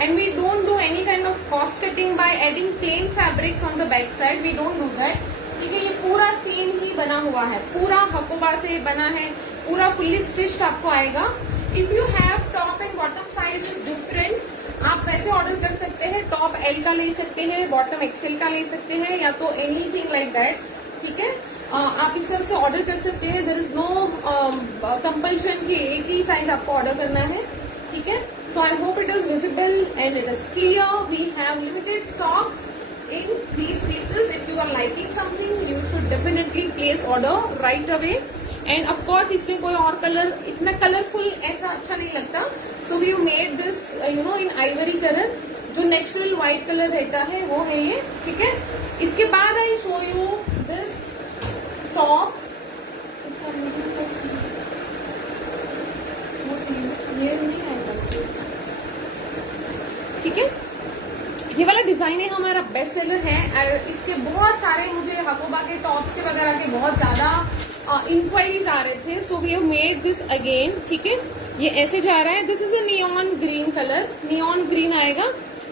And we don't do any kind of cost cutting by adding plain fabrics on the back side. We don't do that. ठीक है. ये पूरा सेम ही बना हुआ है, पूरा हकोबा से बना है, पूरा फुल्ली स्टिच्ड आपको आएगा. If you have top and bottom size is different, आप वैसे ऑर्डर कर सकते हैं. टॉप एल का ले सकते हैं, बॉटम एक्सएल का ले सकते हैं, या तो एनीथिंग लाइक दैट. ठीक है. आप इस तरह से ऑर्डर कर सकते हैं. देयर इज नो कंपल्शन कि एक ही साइज आपको ऑर्डर करना है. ठीक है. So I hope it is visible and it is clear. We have limited stocks in these pieces. If you are liking something, you should definitely place order right away. And of course इसमें कोई और कलर इतना कलरफुल ऐसा अच्छा नहीं लगता. So we made this in ivory color. जो नेचुरल व्हाइट कलर रहता है वो है ये. ठीक है. इसके बाद आई शो यू दिस टॉप. ये नहीं आएगा. ठीक है. ये वाला डिजाइन है हमारा बेस्ट सेलर है. और इसके बहुत सारे मुझे हकोबा के टॉप्स के वगैरह के बहुत ज्यादा इंक्वायरीज आ रहे थे. So we have made this again. ठीक है. ये ऐसे जा रहा है. This is a neon green colour. Neon green आएगा.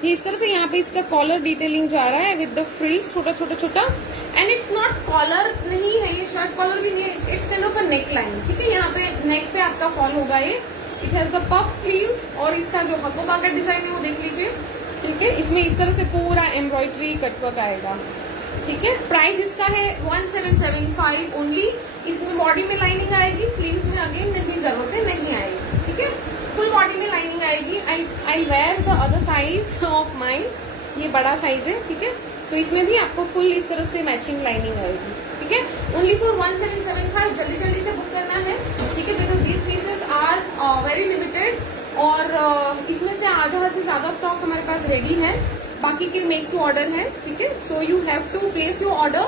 ये इस तरह से यहाँ पे इसका कॉलर डिटेलिंग जा रहा है विद द फ्रिल्स, छोटा छोटा छोटा. एंड इट्स नॉट कॉलर नहीं है, ये शर्ट कॉलर भी नहीं है. It's kind of a neck line. ठीक है. यहाँ पे नेक पे आपका फॉल होगा ये. It has the puff sleeves. और इसका जो हकोबा का डिजाइन है वो देख लीजिए. ठीक है. इसमें इस तरह से पूरा एम्ब्रॉयडरी कटवर्क आएगा. ठीक है. प्राइस इसका है 1775 ओनली. इसमें बॉडी में लाइनिंग आएगी, स्लीव्स में अगेन नहीं जरूरत है, नहीं आएगी. ठीक है. फुल बॉडी में लाइनिंग आएगी. I wear the other size of mine. ये बड़ा साइज है. ठीक है. तो इसमें भी आपको फुल इस तरह से मैचिंग लाइनिंग आएगी. ठीक है. Only for 1775. जल्दी जल्दी से बुक करना है. ठीक है. Because these pieces are very limited. और इसमें से आधा से ज्यादा स्टॉक हमारे पास रेडी है, बाकी के मेक टू ऑर्डर है. ठीक है. So you have to place your order.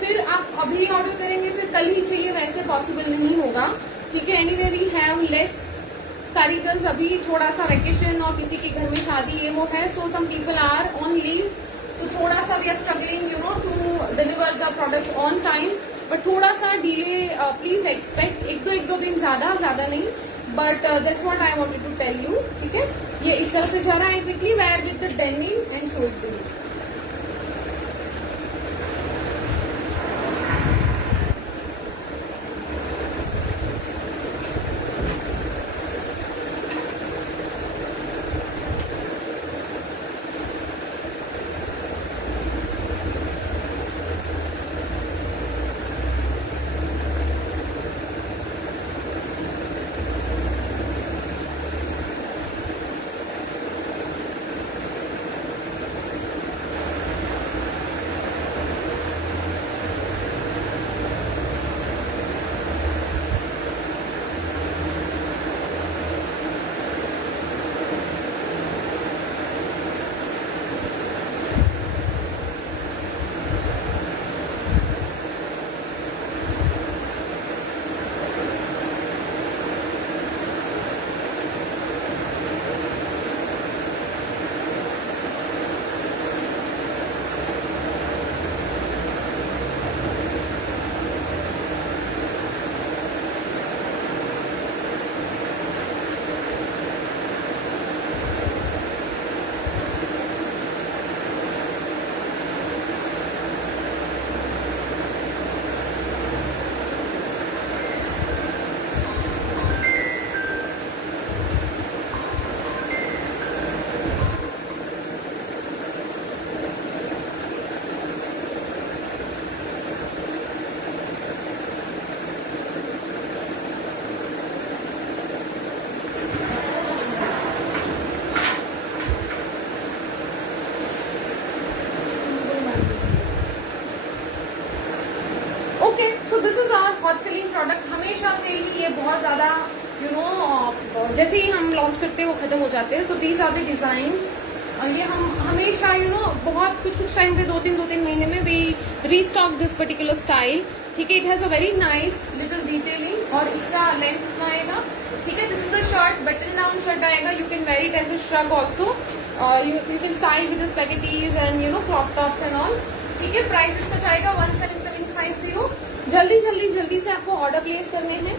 फिर आप अभी ऑर्डर करेंगे फिर कल ही चाहिए, वैसे पॉसिबल नहीं होगा. ठीक है. एनीवे वी हैव लेस कारीगर्स. अभी थोड़ा सा वेकेशन और किसी के घर में शादी ये वो है. So some people are on leaves. तो थोड़ा सा we are struggling to deliver the products on time. But थोड़ा सा डिले प्लीज एक्सपेक्ट. एक दो दिन ज्यादा नहीं. But that's what I wanted to tell you. ठीक है. ये इस तरह से जा रहा है. Quickly wear with the denim and show it to you. हमेशा से ही ये बहुत ज्यादा जैसे ही हम लॉन्च करते हैं वो खत्म हो जाते हैं. So these are the designs. ये हम हमेशा बहुत कुछ टाइम पे 2-3 महीने में we restock this particular style. ठीक है, it has a very nice little detailing और इसका लेंथ कितना आएगा. ठीक है, this is a shirt, button down shirt आएगा. You can wear it as a shrug also. You can style with spaghettis and crop tops and all. ठीक है, प्राइस इसका जाएगा 17750. जल्दी से आपको ऑर्डर प्लेस करने हैं.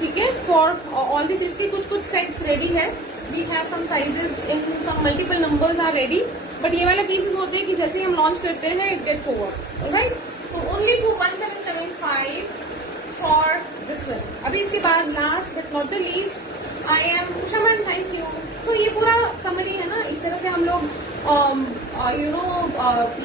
ठीक है, फॉर ऑल दिस. इसके कुछ सेट्स रेडी है. We have some sizes in some multiple numbers are ready. But ये वाले पीसेस होते हैं कि जैसे ही हम लॉन्च करते हैं it gets over. Alright, so only for 1775 for this one. अभी इसके बाद last but not the least I am Usha ma'am. Thank you. So ये पूरा समरी है ना. इस तरह से हम लोग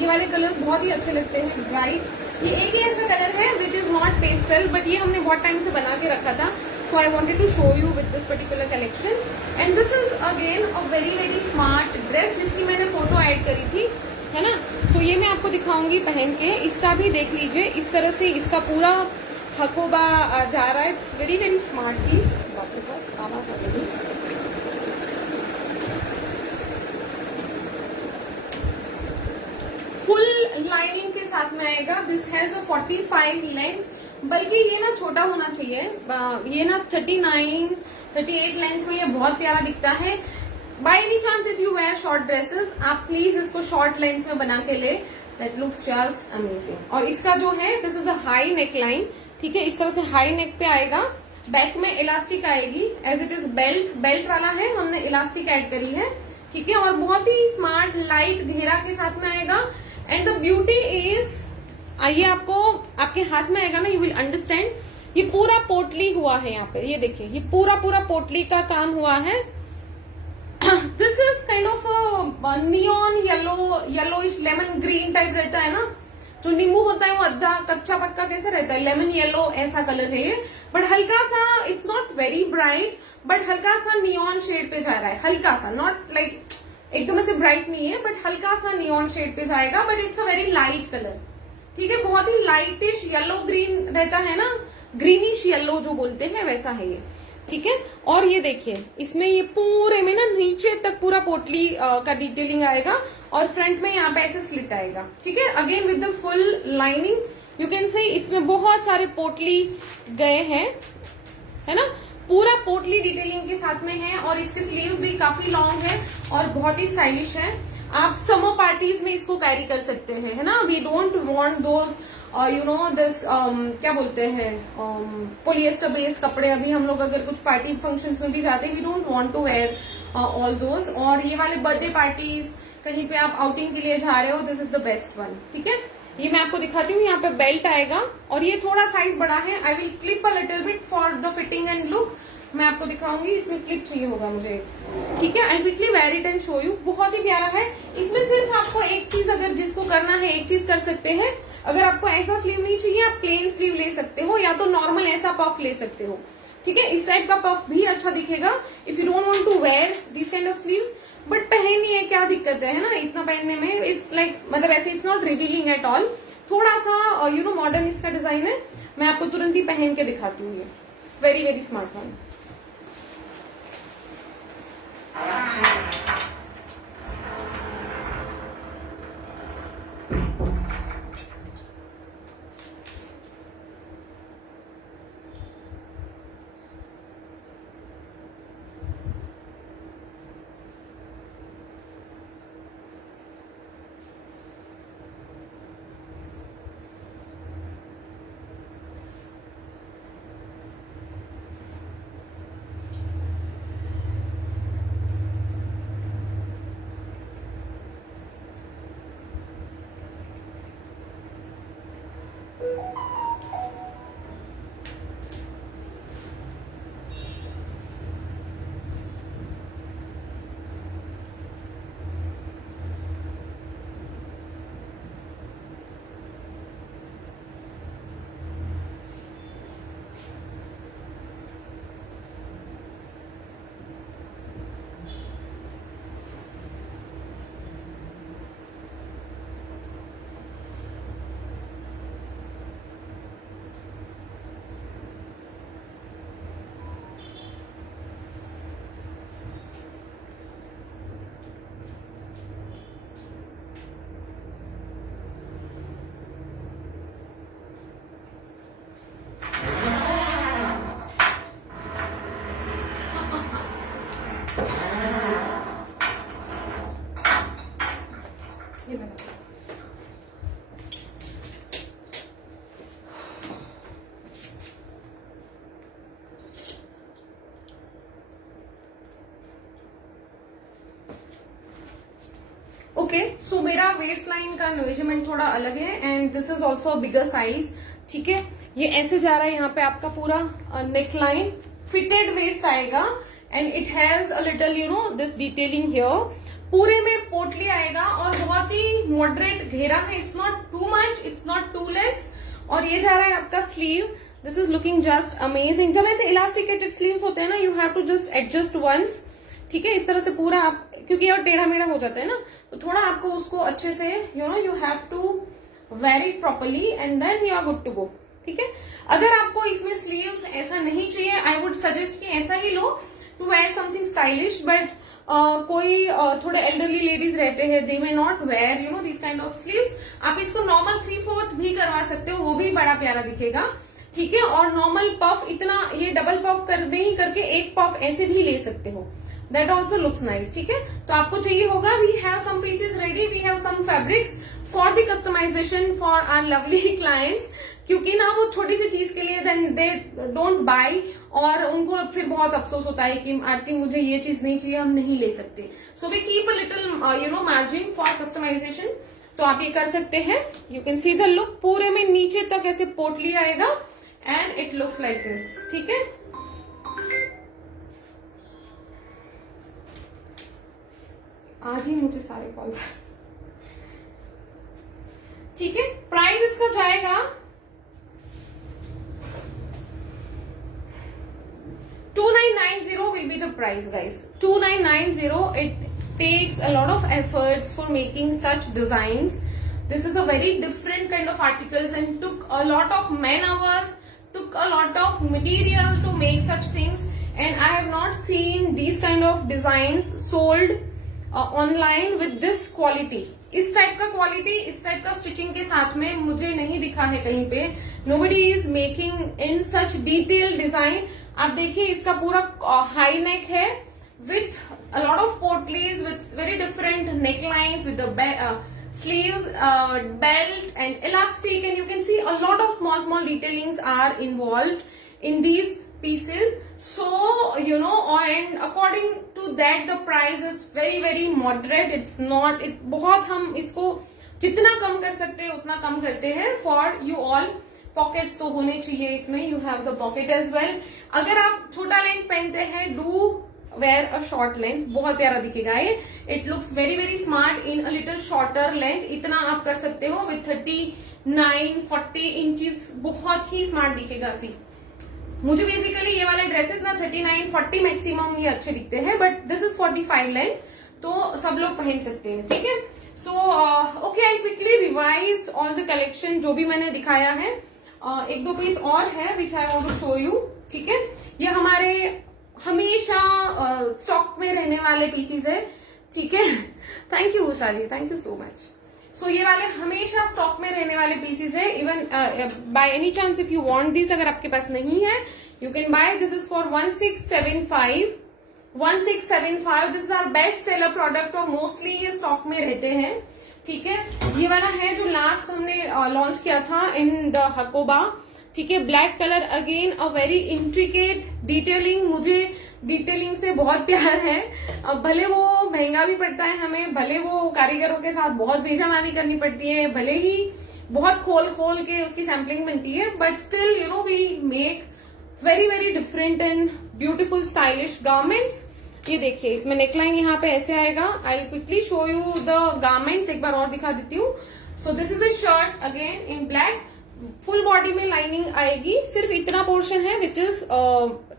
ये वाले कलर्स बहुत ही अच्छे लगते हैं. ब्राइट, ये एक ही ऐसा कलर है विच इज नॉट पेस्टल, बट ये हमने बहुत टाइम से बना के रखा था. So I wanted to show you with this particular collection. And this is again a very smart dress जिसकी मैंने फोटो ऐड करी थी, है ना. So ये मैं आपको दिखाऊंगी पहन के. इसका भी देख लीजिए, इस तरह से इसका पूरा हकोबा जा रहा है. It's very smart piece. बाप रे बाप, आवाज आ रही है. फुल लाइनिंग के साथ में आएगा. दिस हैज अ 45 लेंथ, बल्कि ये ना छोटा होना चाहिए. ये ना 39-38 लेंथ में ये बहुत प्यारा दिखता है. By any chance if you wear short dresses, आप प्लीज इसको शॉर्ट लेंथ में बना के ले. That looks just amazing. और इसका जो है this is a high neckline. ठीक है, इस तरह से हाई नेक पे आएगा. बैक में इलास्टिक आएगी. एज इट इज बेल्ट वाला है, हमने इलास्टिक ऐड करी है. ठीक है, और बहुत ही स्मार्ट लाइट घेरा के साथ में आएगा. एंड द ब्यूटी इज, आइए आपको आपके हाथ में आएगा ना, यू विल अंडरस्टैंड. ये पूरा पोटली हुआ है यहाँ पे. ये देखिए, ये पूरा पोटली का काम हुआ है. This is kind of neon yellowish lemon green type रहता है ना. जो नींबू होता है वो अद्धा कच्चा पक्का कैसे रहता है, लेमन येलो ऐसा कलर है ये. बट हल्का सा, it's not very bright, but हल्का सा नियॉन शेड पे जा रहा है. हल्का सा, नॉट लाइक एकदम से ब्राइट नहीं है, बट हल्का सा नियॉन शेड पे जाएगा. But it's a very light colour. ठीक है, बहुत ही लाइटिश येलो ग्रीन रहता है ना, ग्रीनिश येलो जो बोलते हैं वैसा है ये. ठीक है, और ये देखिए इसमें ये पूरे में ना नीचे तक पूरा पोटली का डिटेलिंग आएगा. और फ्रंट में यहाँ पे ऐसे स्लिट आएगा. ठीक है, again with the full lining. You can सी इसमें बहुत सारे पोटली गए हैं, है ना. पूरा पोटली डिटेलिंग के साथ में है. और इसके स्लीव्स भी काफी लॉन्ग है और बहुत ही स्टाइलिश है. आप समर पार्टीज में इसको कैरी कर सकते हैं, है ना. We don't want those this क्या बोलते हैं पोलिएस्टर बेस्ड कपड़े. अभी हम लोग अगर कुछ पार्टी फंक्शंस में भी जाते हैं, we don't want to wear all those. और ये वाले बर्थडे पार्टीज, कहीं पे आप आउटिंग के लिए जा रहे हो, this is the best one. ठीक है, ये मैं आपको दिखाती हूँ. यहाँ पे बेल्ट आएगा और ये थोड़ा साइज बड़ा है. I will clip a little bit for the fitting and look. मैं आपको दिखाऊंगी. इसमें क्लिप चाहिए होगा मुझे. ठीक है, I quickly wear it and show you. बहुत ही प्यारा है. इसमें सिर्फ आपको एक चीज, अगर जिसको करना है एक चीज कर सकते हैं. अगर आपको ऐसा स्लीव नहीं चाहिए, आप प्लेन स्लीव ले सकते हो, या तो नॉर्मल ऐसा पफ ले सकते हो. ठीक है, इस टाइप का पफ भी अच्छा दिखेगा. If you don't want to wear this kind of sleeves, but पहनिए, क्या दिक्कत है ना इतना पहनने में. इट्स लाइक मतलब ऐसे it's not revealing at all. थोड़ा सा मॉडर्न इसका डिजाइन है. मैं आपको तुरंत ही पहन के दिखाती हूँ. ये वेरी स्मार्ट वन. ये वाला। ओके, सो मेरा वेस्ट लाइन का मेजरमेंट थोड़ा अलग है and this is also bigger size. ठीक है, ये ऐसे जा रहा है, यहाँ पे आपका पूरा नेक लाइन फिटेड वेस्ट आएगा and it has a little you know this detailing here. पूरे में पोटली आएगा और बहुत ही मॉडरेट घेरा है, it's not too much, it's not too less. और ये जा रहा है आपका sleeve, this is looking just amazing. जब ऐसे इलास्टिकेटेड स्लीव्स होते हैं ना, you have to just adjust once. ठीक है, इस तरह से पूरा आप, क्योंकि और टेढ़ा मेढ़ा हो जाता है ना, तो थोड़ा आपको उसको अच्छे से you know you have to wear it properly and then you are good to go. ठीक है, अगर आपको इसमें स्लीव्स ऐसा नहीं चाहिए, आई वुड सजेस्ट कि ऐसा ही लो to wear something stylish. But कोई थोड़े एल्डरली लेडीज रहते हैं, they may not wear you know this kind of sleeves. आप इसको नॉर्मल 3/4 भी करवा सकते हो, वो भी बड़ा प्यारा दिखेगा। ठीक है, और नॉर्मल पफ, इतना ये डबल पफ कर नहीं करके एक पफ ऐसे भी ले सकते हो, दैट ऑल्सो लुक्स नाइस। ठीक है, तो आपको चाहिए होगा, we have some pieces ready, we have some fabrics for the customisation for our lovely clients. क्योंकि ना वो छोटी सी चीज के लिए देन दे डोंट बाय और उनको फिर बहुत अफसोस होता है कि आरती मुझे ये चीज नहीं चाहिए, हम नहीं ले सकते। So we keep a little you know margin for customisation. तो आप ये कर सकते हैं। You can see the look, पूरे में नीचे तक ऐसे पोटली आएगा and it looks like this. ठीक है, आज ही मुझे सारे कॉल्स। ठीक है, प्राइस इसका जाएगा 2990 will be the price, guys. 2990. It takes a lot of efforts for making such designs. This is a very different kind of articles and took a lot of man hours, took a lot of material to make such things. And I have not seen these kind of designs sold online with this quality. इस टाइप का क्वालिटी, इस टाइप का स्टिचिंग के साथ में मुझे नहीं दिखा है कहीं पे। Nobody is making in such detail design. आप देखिए, इसका पूरा हाई नेक है with a lot of potlis with very different neck lines with sleeves, belt and elastic, and you can see a lot of small detailings are involved in these pieces. So you know, and according to that the price is very moderate. It's not, it बहुत हम इसको जितना कम कर सकते हैं उतना कम करते हैं for you all. पॉकेट्स तो होने चाहिए इसमें, you have the pocket as well. अगर आप छोटा लेंथ पहनते हैं, do wear a short length, बहुत प्यारा दिखेगा ये। It looks very smart in a little shorter length. इतना आप कर सकते हो विथ 39-40 इंचेस, बहुत ही स्मार्ट दिखेगा सी। मुझे बेसिकली ये वाले ड्रेसेस ना 39-40 मैक्सिमम ये अच्छे दिखते हैं, बट दिस इज 45 लेंथ, तो सब लोग पहन सकते हैं। ठीक है, so okay, I quickly revise all the collection जो भी मैंने दिखाया है। एक दो पीस और है which I want to show you. ठीक है, ये हमारे हमेशा स्टॉक में रहने वाले पीसीज है। ठीक है, thank you Usha ji, thank you so much. So ये वाले हमेशा स्टॉक में रहने वाले पीसेस है। Even by any chance if you want this, अगर आपके पास नहीं है, you can buy. This is for 1675। 1675 this is our best seller product और मोस्टली ये स्टॉक में रहते हैं। ठीक है, ये वाला है जो लास्ट हमने लॉन्च किया था इन द हकोबा। ठीक है, black colour, again a very intricate detailing. मुझे डिटेलिंग से बहुत प्यार है। अब भले वो महंगा भी पड़ता है हमें, भले वो कारीगरों के साथ बहुत बेजामानी करनी पड़ती है, भले ही बहुत खोल के उसकी सैम्पलिंग बनती है, but still you know we make very different and beautiful stylish garments. ये देखिए, इसमें नेकलाइन यहाँ पे ऐसे आएगा। I quickly show you the garments, एक बार और दिखा देती हूँ। So this is a shirt again in black, full body में लाइनिंग आएगी। सिर्फ इतना पोर्शन है विच इज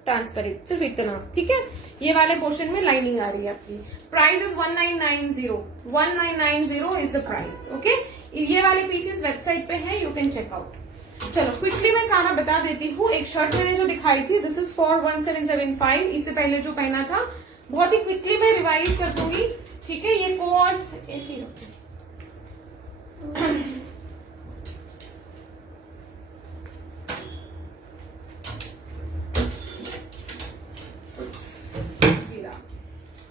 ट्रांसपेरेंट, सिर्फ इतना। ठीक है, ये वाले पोर्शन में लाइनिंग आ रही है आपकी। Price is 1990। 1990 is the price. Okay, ये वाले पीसेस वेबसाइट पे है, यू कैन चेक आउट। चलो क्विकली मैं सारा बता देती हूँ। एक शर्ट मैंने जो दिखाई थी, दिस इज फॉर 1775। इससे पहले जो पहना था, बहुत ही क्विकली मैं रिवाइज कर दूंगी। ठीक है, ये कोट्स ऐसे ही रखो।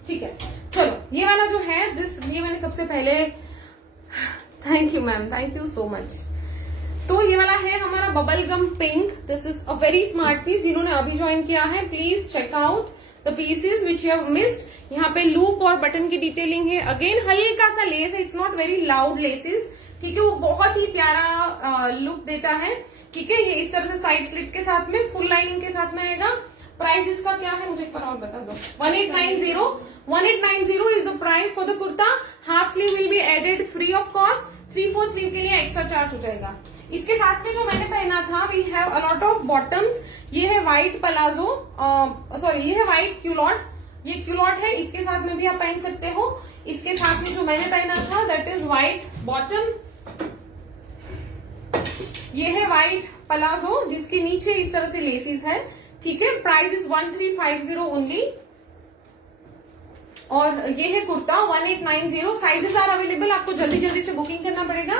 ठीक है, चलो ये वाला जो है दिस, ये मैंने सबसे पहले thank you ma'am, thank you so much. तो ये वाला है हमारा bubble gum pink. This is a very smart piece. जिन्होंने अभी ज्वाइन किया है please check out the pieces which you have missed. यहाँ पे लूप और बटन की डिटेलिंग है। अगेन हल्का सा लेस है, it's not very loud laces, ठीक है, वो बहुत ही प्यारा लुक देता है, ठीक है। ये इस तरह से साइड स्लिट के साथ में फुल लाइनिंग के साथ में आएगा। प्राइस इसका क्या है मुझे एक बार और बता दो। 1890 is the price for the kurta. Half sleeve will be added free of cost. 3/4 sleeve के लिए एक्स्ट्रा चार्ज हो जाएगा। इसके साथ में जो मैंने पहना था, we have a lot of bottoms. ये है व्हाइट पलाजो, सॉरी ये है व्हाइट क्यूलॉट, ये क्यूलॉट है, इसके साथ में भी आप पहन सकते हो। इसके साथ में जो मैंने पहना था दैट इज व्हाइट बॉटम। ये है व्हाइट पलाजो जिसके नीचे इस तरह से लेसिस है, ठीक है। Price is 1350 only. और ये है कुर्ता 1890। साइजेस आर अवेलेबल, आपको जल्दी जल्दी से बुकिंग करना पड़ेगा।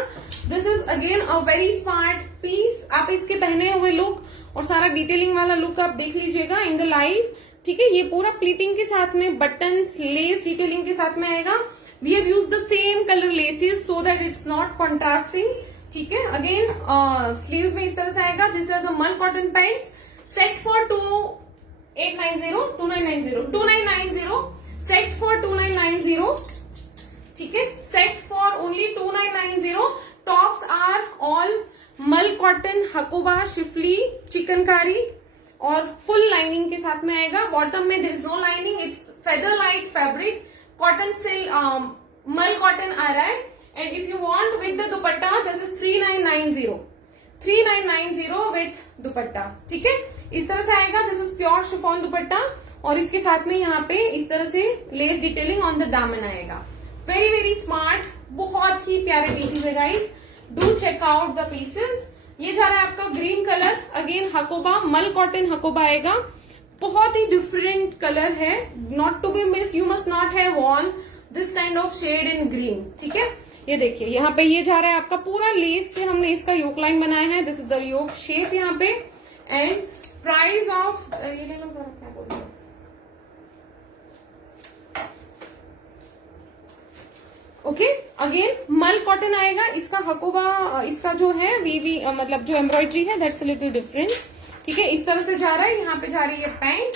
This is again a very smart piece. आप इसके पहने हुए लुक और सारा डिटेलिंग वाला लुक आप देख लीजिएगा इन द लाइव, ठीक है। ये पूरा प्लीटिंग के साथ में बटन्स लेस डिटेलिंग के साथ में आएगा। We have used the same colour laces so that it's not contrasting, ठीक है। अगेन स्लीव्स में इस तरह से आएगा। This is a mul cotton pants set for 2990 set for 2990, ठीक है। Set for only 2990। Tops are all mul cotton, hakoba, schiffli, chikankari और फुल लाइनिंग के साथ में आएगा। बॉटम में there is no lining, it's feather light fabric, cotton silk, mul cotton आ रहा है। And if you want with the dupatta this is 3990 with dupatta, ठीक है। इस तरह से आएगा। दिस इज प्योर शिफॉन दुपट्टा और इसके साथ में यहाँ पे इस तरह से लेस डिटेलिंग ऑन द दामन आएगा। वेरी वेरी स्मार्ट, बहुत ही प्यारे पीसेस है guys. Do check out the pieces. ये जा रहा है आपका ग्रीन कलर, अगेन हकोबा, मल कॉटन हकोबा आएगा। बहुत ही डिफरेंट कलर है, not to be miss. You must not have worn this kind of shade in green, ठीक है। ये देखिए यहाँ पे ये जा रहा है आपका पूरा लेस से हमने इसका योक लाइन बनाया है। This is the yoke shape यहाँ पे। एंड प्राइस ऑफ, ये ले लो जरा, क्या बोल रहे हो। ओके, अगेन मल कॉटन आएगा। इसका हकोबा, इसका जो है वीवी मतलब जो एम्ब्रॉयडरी है दैट्स अ लिटिल डिफरेंट, ठीक है। इस तरह से जा रहा है, यहाँ पे जा रही है पैंट,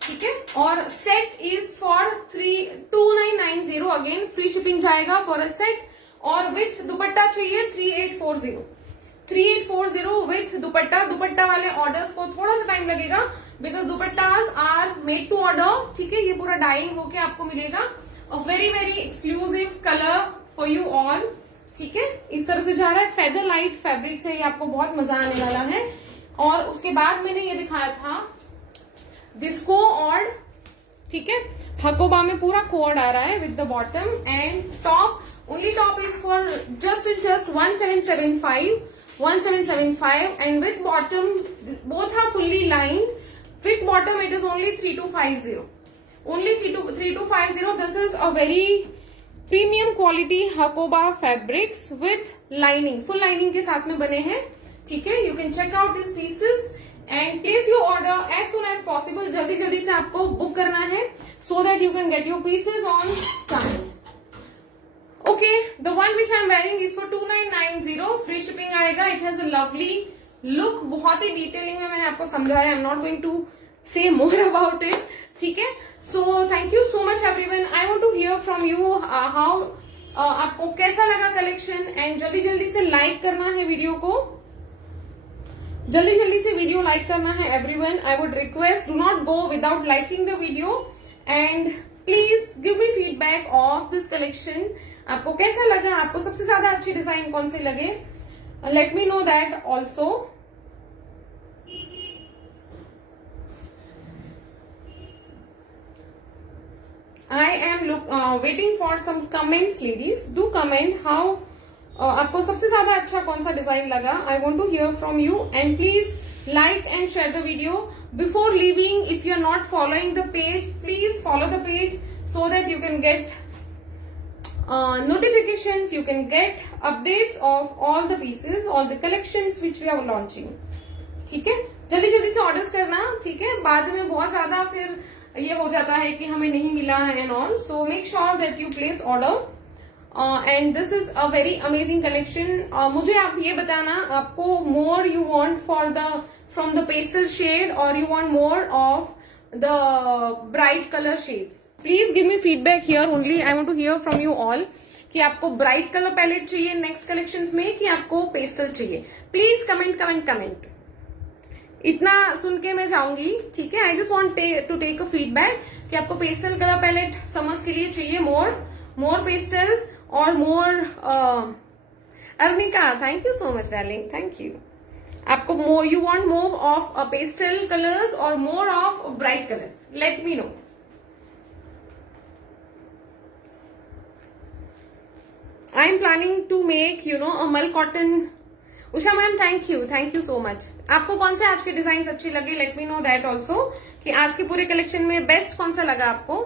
ठीक है। और set is for 2990। Again free shipping जाएगा फॉर अ सेट। और विथ दुपट्टा चाहिए 3840 विथ दुपट्टा। दुपट्टा वाले ऑर्डर्स को थोड़ा सा टाइम लगेगा because dupattas are made to order, ठीक है। ये पूरा डाइंग होके आपको मिलेगा। A very very exclusive colour for you all, ठीक है। इस तरह से जा रहा है, फेदर लाइट फैब्रिक से, ये आपको बहुत मजा आने वाला है। और उसके बाद मैंने ये दिखाया था डिस्को ऑर्ड, ठीक है। हकोबा में पूरा कोड आ रहा है with the bottom and top. Only top is for just 1775 and with bottom both are fully lined. With bottom it is only 3250. Only 3250. This is a very premium quality Hakoba fabrics with lining, full lining के साथ में बने हैं, ठीक है। You can check out these pieces and place your order as soon as possible. जल्दी जल्दी से आपको बुक करना है so that you can get your pieces on time. Okay, the one which I am wearing is for 2990. Free shipping आएगा. It has a lovely look. बहुत ही डिटेलिंग में मैंने आपको समझाया. I'm not going to say more about it. ठीक है. So thank you so much everyone. I want to hear from you how आपको कैसा लगा कलेक्शन एंड जल्दी जल्दी से लाइक करना है वीडियो को. जल्दी जल्दी से वीडियो लाइक करना है everyone. I would request do not go without liking the video and please give me feedback of this collection. आपको कैसा लगा, आपको सबसे ज्यादा अच्छी डिजाइन कौन सी लगे, let me know that also. I am waiting for some comments, ladies. Do comment how आपको सबसे ज्यादा अच्छा कौन सा डिजाइन लगा. I want to hear from you and please like and share the video. Before leaving, if you are not following the page, please follow the page so that you can get notifications, you can get updates of all the pieces, all the collections which we are launching. ठीक है, जल्दी जल्दी से ऑर्डर्स करना, ठीक है. बाद में बहुत ज्यादा फिर ये हो जाता है कि हमें नहीं मिला है and all. So make sure that you place order and this is a very amazing collection. मुझे आप ये बताना, आपको more you want for the from the pastel shade और you want more of the bright colour shades. Please give me feedback here only. I want to hear from you all कि आपको ब्राइट कलर पैलेट चाहिए नेक्स्ट कलेक्शंस में कि आपको पेस्टल चाहिए. Please comment comment comment. इतना सुन के मैं जाऊंगी. ठीक है, I just want to take a feedback कि आपको पेस्टल कलर पैलेट समर्स के लिए चाहिए मोर पेस्टल्स और more. Arnika, thank you so much darling, thank you. आपको more you want more of pastel colours और more of bright colours. Let me know. I am planning to make a mul cotton. Usha ma'am, thank you so much. आपको कौन से आज के डिजाइन अच्छे लगे? Let me know that also कि आज के पूरे कलेक्शन में बेस्ट कौन सा लगा आपको.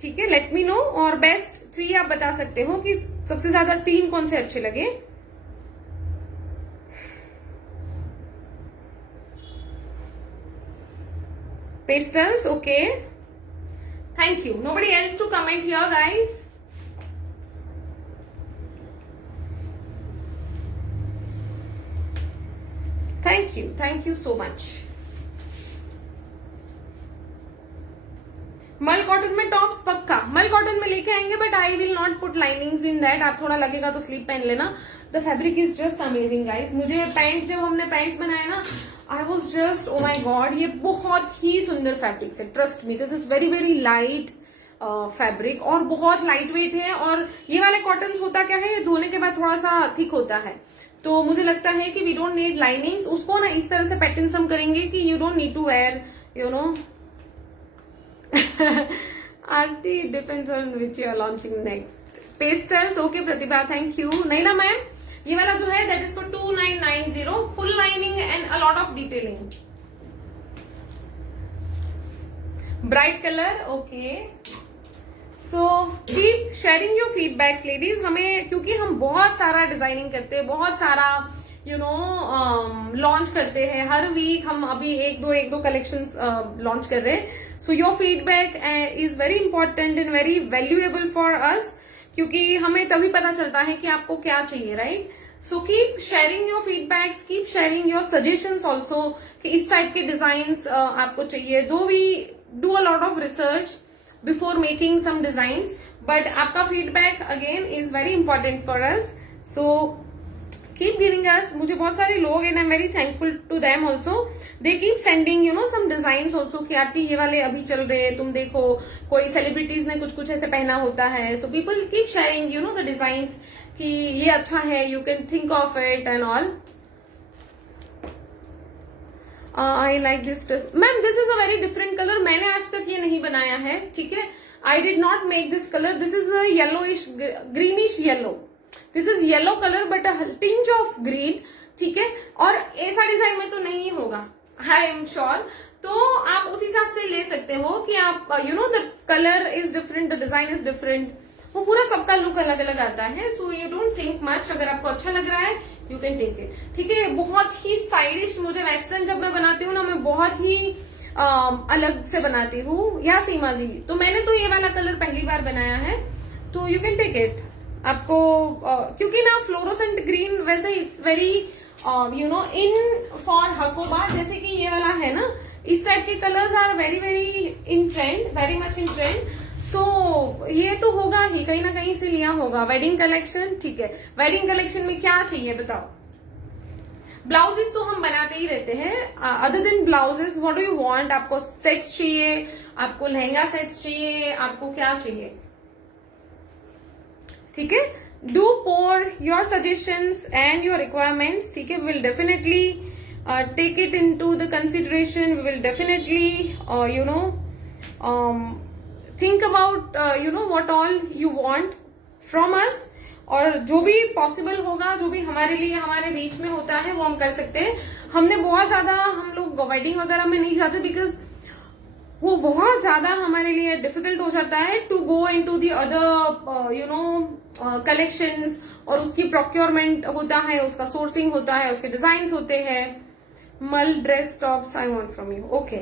ठीक है, लेट मी नो. और बेस्ट 3 आप बता सकते हो कि सबसे ज्यादा 3 कौन से अच्छे लगे. Pastels, okay. Thank you. Nobody else to comment here, guys. Thank you so much. Mul cotton में टॉप्स पक्का मल कॉटन में लेके आएंगे, but I will not put linings in that. आप थोड़ा लगेगा तो स्लीप पहन लेना. The fabric is just amazing guys. मुझे पैंट, जब हमने पैंट्स बनाए ना, I was just oh my god, ये बहुत ही सुंदर फैब्रिक है. Trust me, this is very very light fabric और बहुत लाइट वेट है. और ये वाले कॉटन होता क्या है, ये धोने के बाद थोड़ा सा थिक होता है. तो मुझे लगता है कि वी डोंट नीड लाइनिंग्स. उसको ना इस तरह से पैटर्न हम करेंगे कि you don't need to wear Aarti, it depends on which you are launching next. Pastels, okay Pratibha, thank you. Naila ma'am, ये वाला जो है that is for 2990, full lining and a lot of detailing. Bright color, okay. So keep sharing your feedbacks, ladies. हमें, क्योंकि हम बहुत सारा डिजाइनिंग करते हैं, बहुत सारा लॉन्च करते हैं हर वीक. हम अभी एक दो कलेक्शंस लॉन्च कर रहे हैं. So your feedback is very important and very valuable for us, क्योंकि हमें तभी पता चलता है कि आपको क्या चाहिए, right. So keep sharing your feedbacks, keep sharing your suggestions also कि इस टाइप के डिजाइन आपको चाहिए. Though we do a lot of research before making some designs, but आपका feedback again is very important for us. So keep giving us. मुझे बहुत सारे लोग and I am very thankful to them also. They keep sending some design also कि आंटी ये वाले अभी चल रहे हैं, तुम देखो, कोई सेलिब्रिटीज ने कुछ ऐसे पहना होता है. So people keep sharing the designs कि ये अच्छा है, you can think of it and all. I like this dress. Ma'am, this is a very different colour. मैंने आज तक ये नहीं बनाया है. ठीक है, आई did not make this colour. This is a yellowish, greenish yellow. This is yellow colour but a tinge of green. ठीक है, और ऐसा डिजाइन में तो नहीं होगा, आई एम श्योर. तो आप उस हिसाब से ले सकते हो कि आप the colour is different, the design is different. वो पूरा सबका लुक अलग अलग आता है. So you don't think much. अगर आपको अच्छा लग रहा है यू कैन टेक इट. ठीक है, बहुत ही स्टाइलिश. मुझे वेस्टर्न जब मैं बनाती हूँ ना, मैं बहुत ही अलग से बनाती हूँ. या सीमा जी, तो मैंने तो ये वाला कलर पहली बार बनाया है, तो यू कैन टेक इट. आपको क्योंकि ना फ्लोरोसेंट ग्रीन वैसे it's very in for hakoba, जैसे कि ये वाला है ना, इस टाइप के colours are very very in trend, very much in trend. तो ये तो होगा ही, कहीं ना कहीं से लिया होगा. वेडिंग कलेक्शन, ठीक है, वेडिंग कलेक्शन में क्या चाहिए बताओ. ब्लाउजेस तो हम बनाते ही रहते हैं. Other than blouses what do you want? आपको सेट्स चाहिए, आपको लहंगा सेट्स चाहिए, आपको क्या चाहिए? ठीक है, do pour your suggestions and your requirements. ठीक है, will definitely take it into the consideration. We will definitely think about what all you want from us. और जो भी पॉसिबल होगा, जो भी हमारे लिए हमारे रीच में होता है, वो हम कर सकते हैं. हमने बहुत ज्यादा, हम लोग वेडिंग वगैरह में नहीं जाते, बिकॉज वो बहुत ज्यादा हमारे लिए डिफिकल्ट हो जाता है to go into the other collections. और उसकी प्रोक्योरमेंट होता है, उसका सोर्सिंग होता है, उसके डिजाइन होते हैं. मल dress tops I want from you. Okay,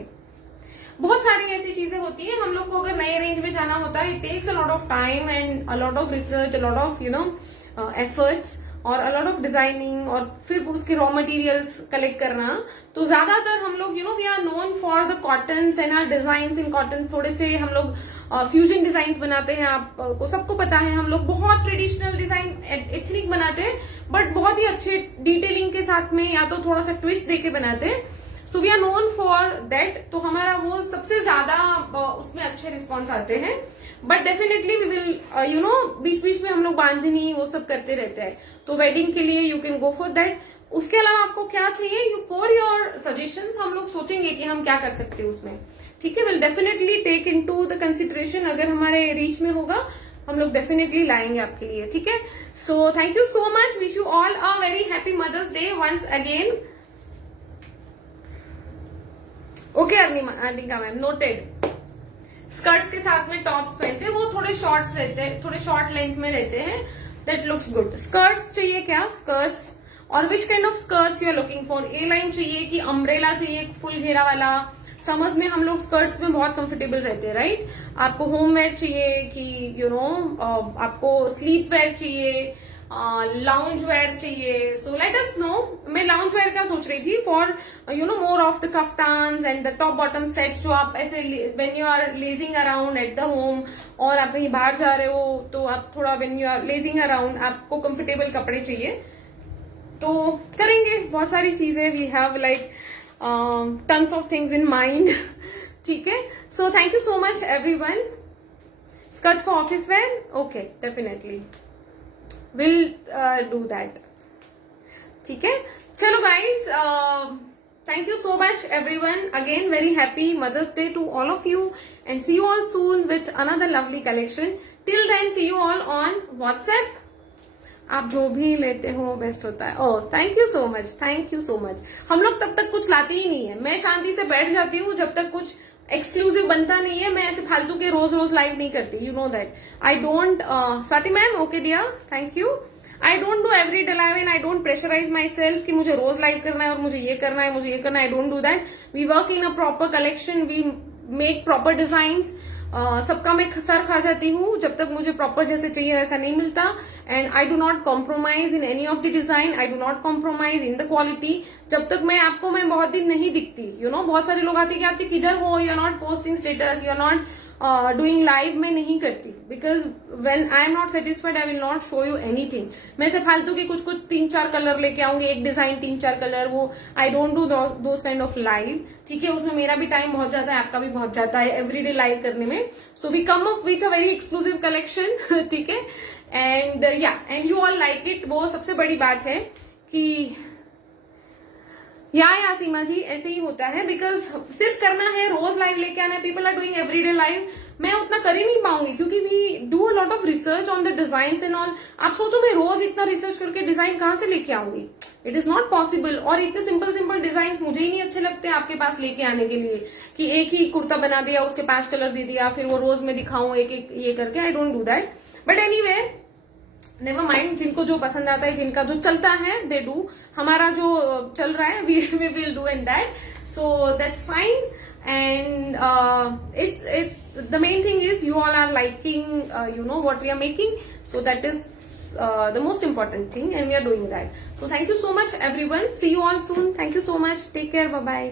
बहुत सारी ऐसी चीजें होती है, हम लोग को अगर नए रेंज में जाना होता है, it takes a lot of time and a lot of research, a lot of efforts और अ लॉट ऑफ डिजाइनिंग, और फिर उसके रॉ मटेरियल्स कलेक्ट करना। तो ज्यादातर हम लोग we are known for the cottons and our design in cottons. थोड़े से हम लोग फ्यूजन डिजाइन बनाते हैं, आपको सबको पता है। हम लोग बहुत ट्रेडिशनल डिजाइन एथनिक बनाते हैं, बट बहुत ही अच्छे डिटेलिंग के साथ में, या तो थोड़ा सा ट्विस्ट देके बनाते हैं। So we are known for that. तो हमारा वो सबसे ज्यादा उसमें अच्छे रिस्पॉन्स आते हैं। बट डेफिनेटली वी विल बीच बीच में हम लोग बांधनी वो सब करते रहते हैं। तो वेडिंग के लिए you can go for that. उसके अलावा आपको क्या चाहिए, यू फॉर योर सजेशंस, हम लोग सोचेंगे कि हम क्या कर सकते हैं उसमें। ठीक है, will definitely take into the consideration. अगर हमारे रीच में होगा हम लोग डेफिनेटली लाएंगे आपके लिए। ठीक है, so thank you so much, wish you all a very happy mother's day once again. Okay Arnika ma'am, noted. Skirts के साथ में टॉप्स पहनते हैं, वो थोड़े शॉर्ट्स रहते हैं, थोड़े शॉर्ट लेंथ में रहते हैं, दैट लुक्स गुड। स्कर्ट्स चाहिए क्या, स्कर्ट्स, और which kind of skirts you are looking for? A line चाहिए कि अम्ब्रेला चाहिए, फुल घेरा वाला? समर्स में हम लोग स्कर्ट्स में बहुत कंफर्टेबल रहते हैं, राइट? आपको होम वेयर चाहिए कि आपको स्लीप वेयर चाहिए, लाउंज वेयर चाहिए? So let us know. मैं लाउंज वेयर का सोच रही थी for more of the kaftans and the top bottom sets, जो आप ऐसे when you are lazing around at the home, और आप कहीं बाहर जा रहे हो तो आप थोड़ा when you are lazing around आपको कंफर्टेबल कपड़े चाहिए। तो करेंगे बहुत सारी चीजें, we have like tons of things in mind. ठीक है, so thank you so much everyone. Skirt for office wear, okay, definitely will do that. ठीक है, चलो guys, thank you so much everyone, again very happy Mother's Day to all of you, and see you all soon with another lovely collection. Till then, see you all on WhatsApp. आप जो भी लेते हो बेस्ट होता है। Oh, thank you so much, thank you so much. हम लोग तब तक कुछ लाते ही नहीं है, मैं शांति से बैठ जाती हूँ जब तक कुछ एक्सक्लूसिव बनता नहीं है। मैं ऐसे फालतू के रोज रोज लाइव नहीं करती, you know that. I don't, Swati ma'am, okay dear, thank you. I don't do every day live and I don't pressurise my self मुझे रोज लाइव करना है और मुझे ये करना है, मुझे ये करना है। I don't do that. We work in a proper collection, we make proper designs. सबका मैं सर खा जाती हूँ जब तक मुझे प्रॉपर जैसे चाहिए वैसा नहीं मिलता। And I do not compromise in any of the design, I do not compromise in the quality. जब तक मैं बहुत दिन नहीं दिखती, बहुत सारे लोग आते कि आप किधर हो, you are not posting status, you are not doing live. मैं नहीं करती, because when I am not satisfied I will not show you anything. मैं से फालतू के कुछ 3-4 कलर लेके आऊंगी, एक डिजाइन 3-4 कलर, वो आई don't do those kind of live. ठीक है, उसमें मेरा भी टाइम बहुत जाता है, आपका भी बहुत जाता है एवरीडे लाइव करने में। So we come up with a very exclusive collection. ठीक है, and and you all like it. वो सबसे बड़ी बात है कि या सीमा जी, ऐसे ही होता है, बिकॉज सिर्फ करना है, रोज लाइव लेके आना है। People are doing everyday live, मैं उतना कर ही नहीं पाऊंगी, क्योंकि we do a lot of research on the design and all. आप सोचो मैं रोज इतना रिसर्च करके डिजाइन कहां से लेके आऊंगी? It is not possible. और इतने सिंपल सिंपल डिजाइन मुझे ही नहीं अच्छे लगते आपके पास लेके आने के लिए, कि एक ही कुर्ता बना दिया, उसके 5 कलर दे दिया, फिर वो रोज में दिखाऊं एक एक ये करके। आई don't do that. But anyway, never mind, जिनको जो पसंद आता है, जिनका जो चलता है, दे डू। हमारा जो चल रहा है, we will do in that, so that's fine. And it's the main thing is you all are liking what we are making, so that is the most important thing, and we are doing that. So thank you so much everyone, see you all soon, thank you so much, take care, bye bye.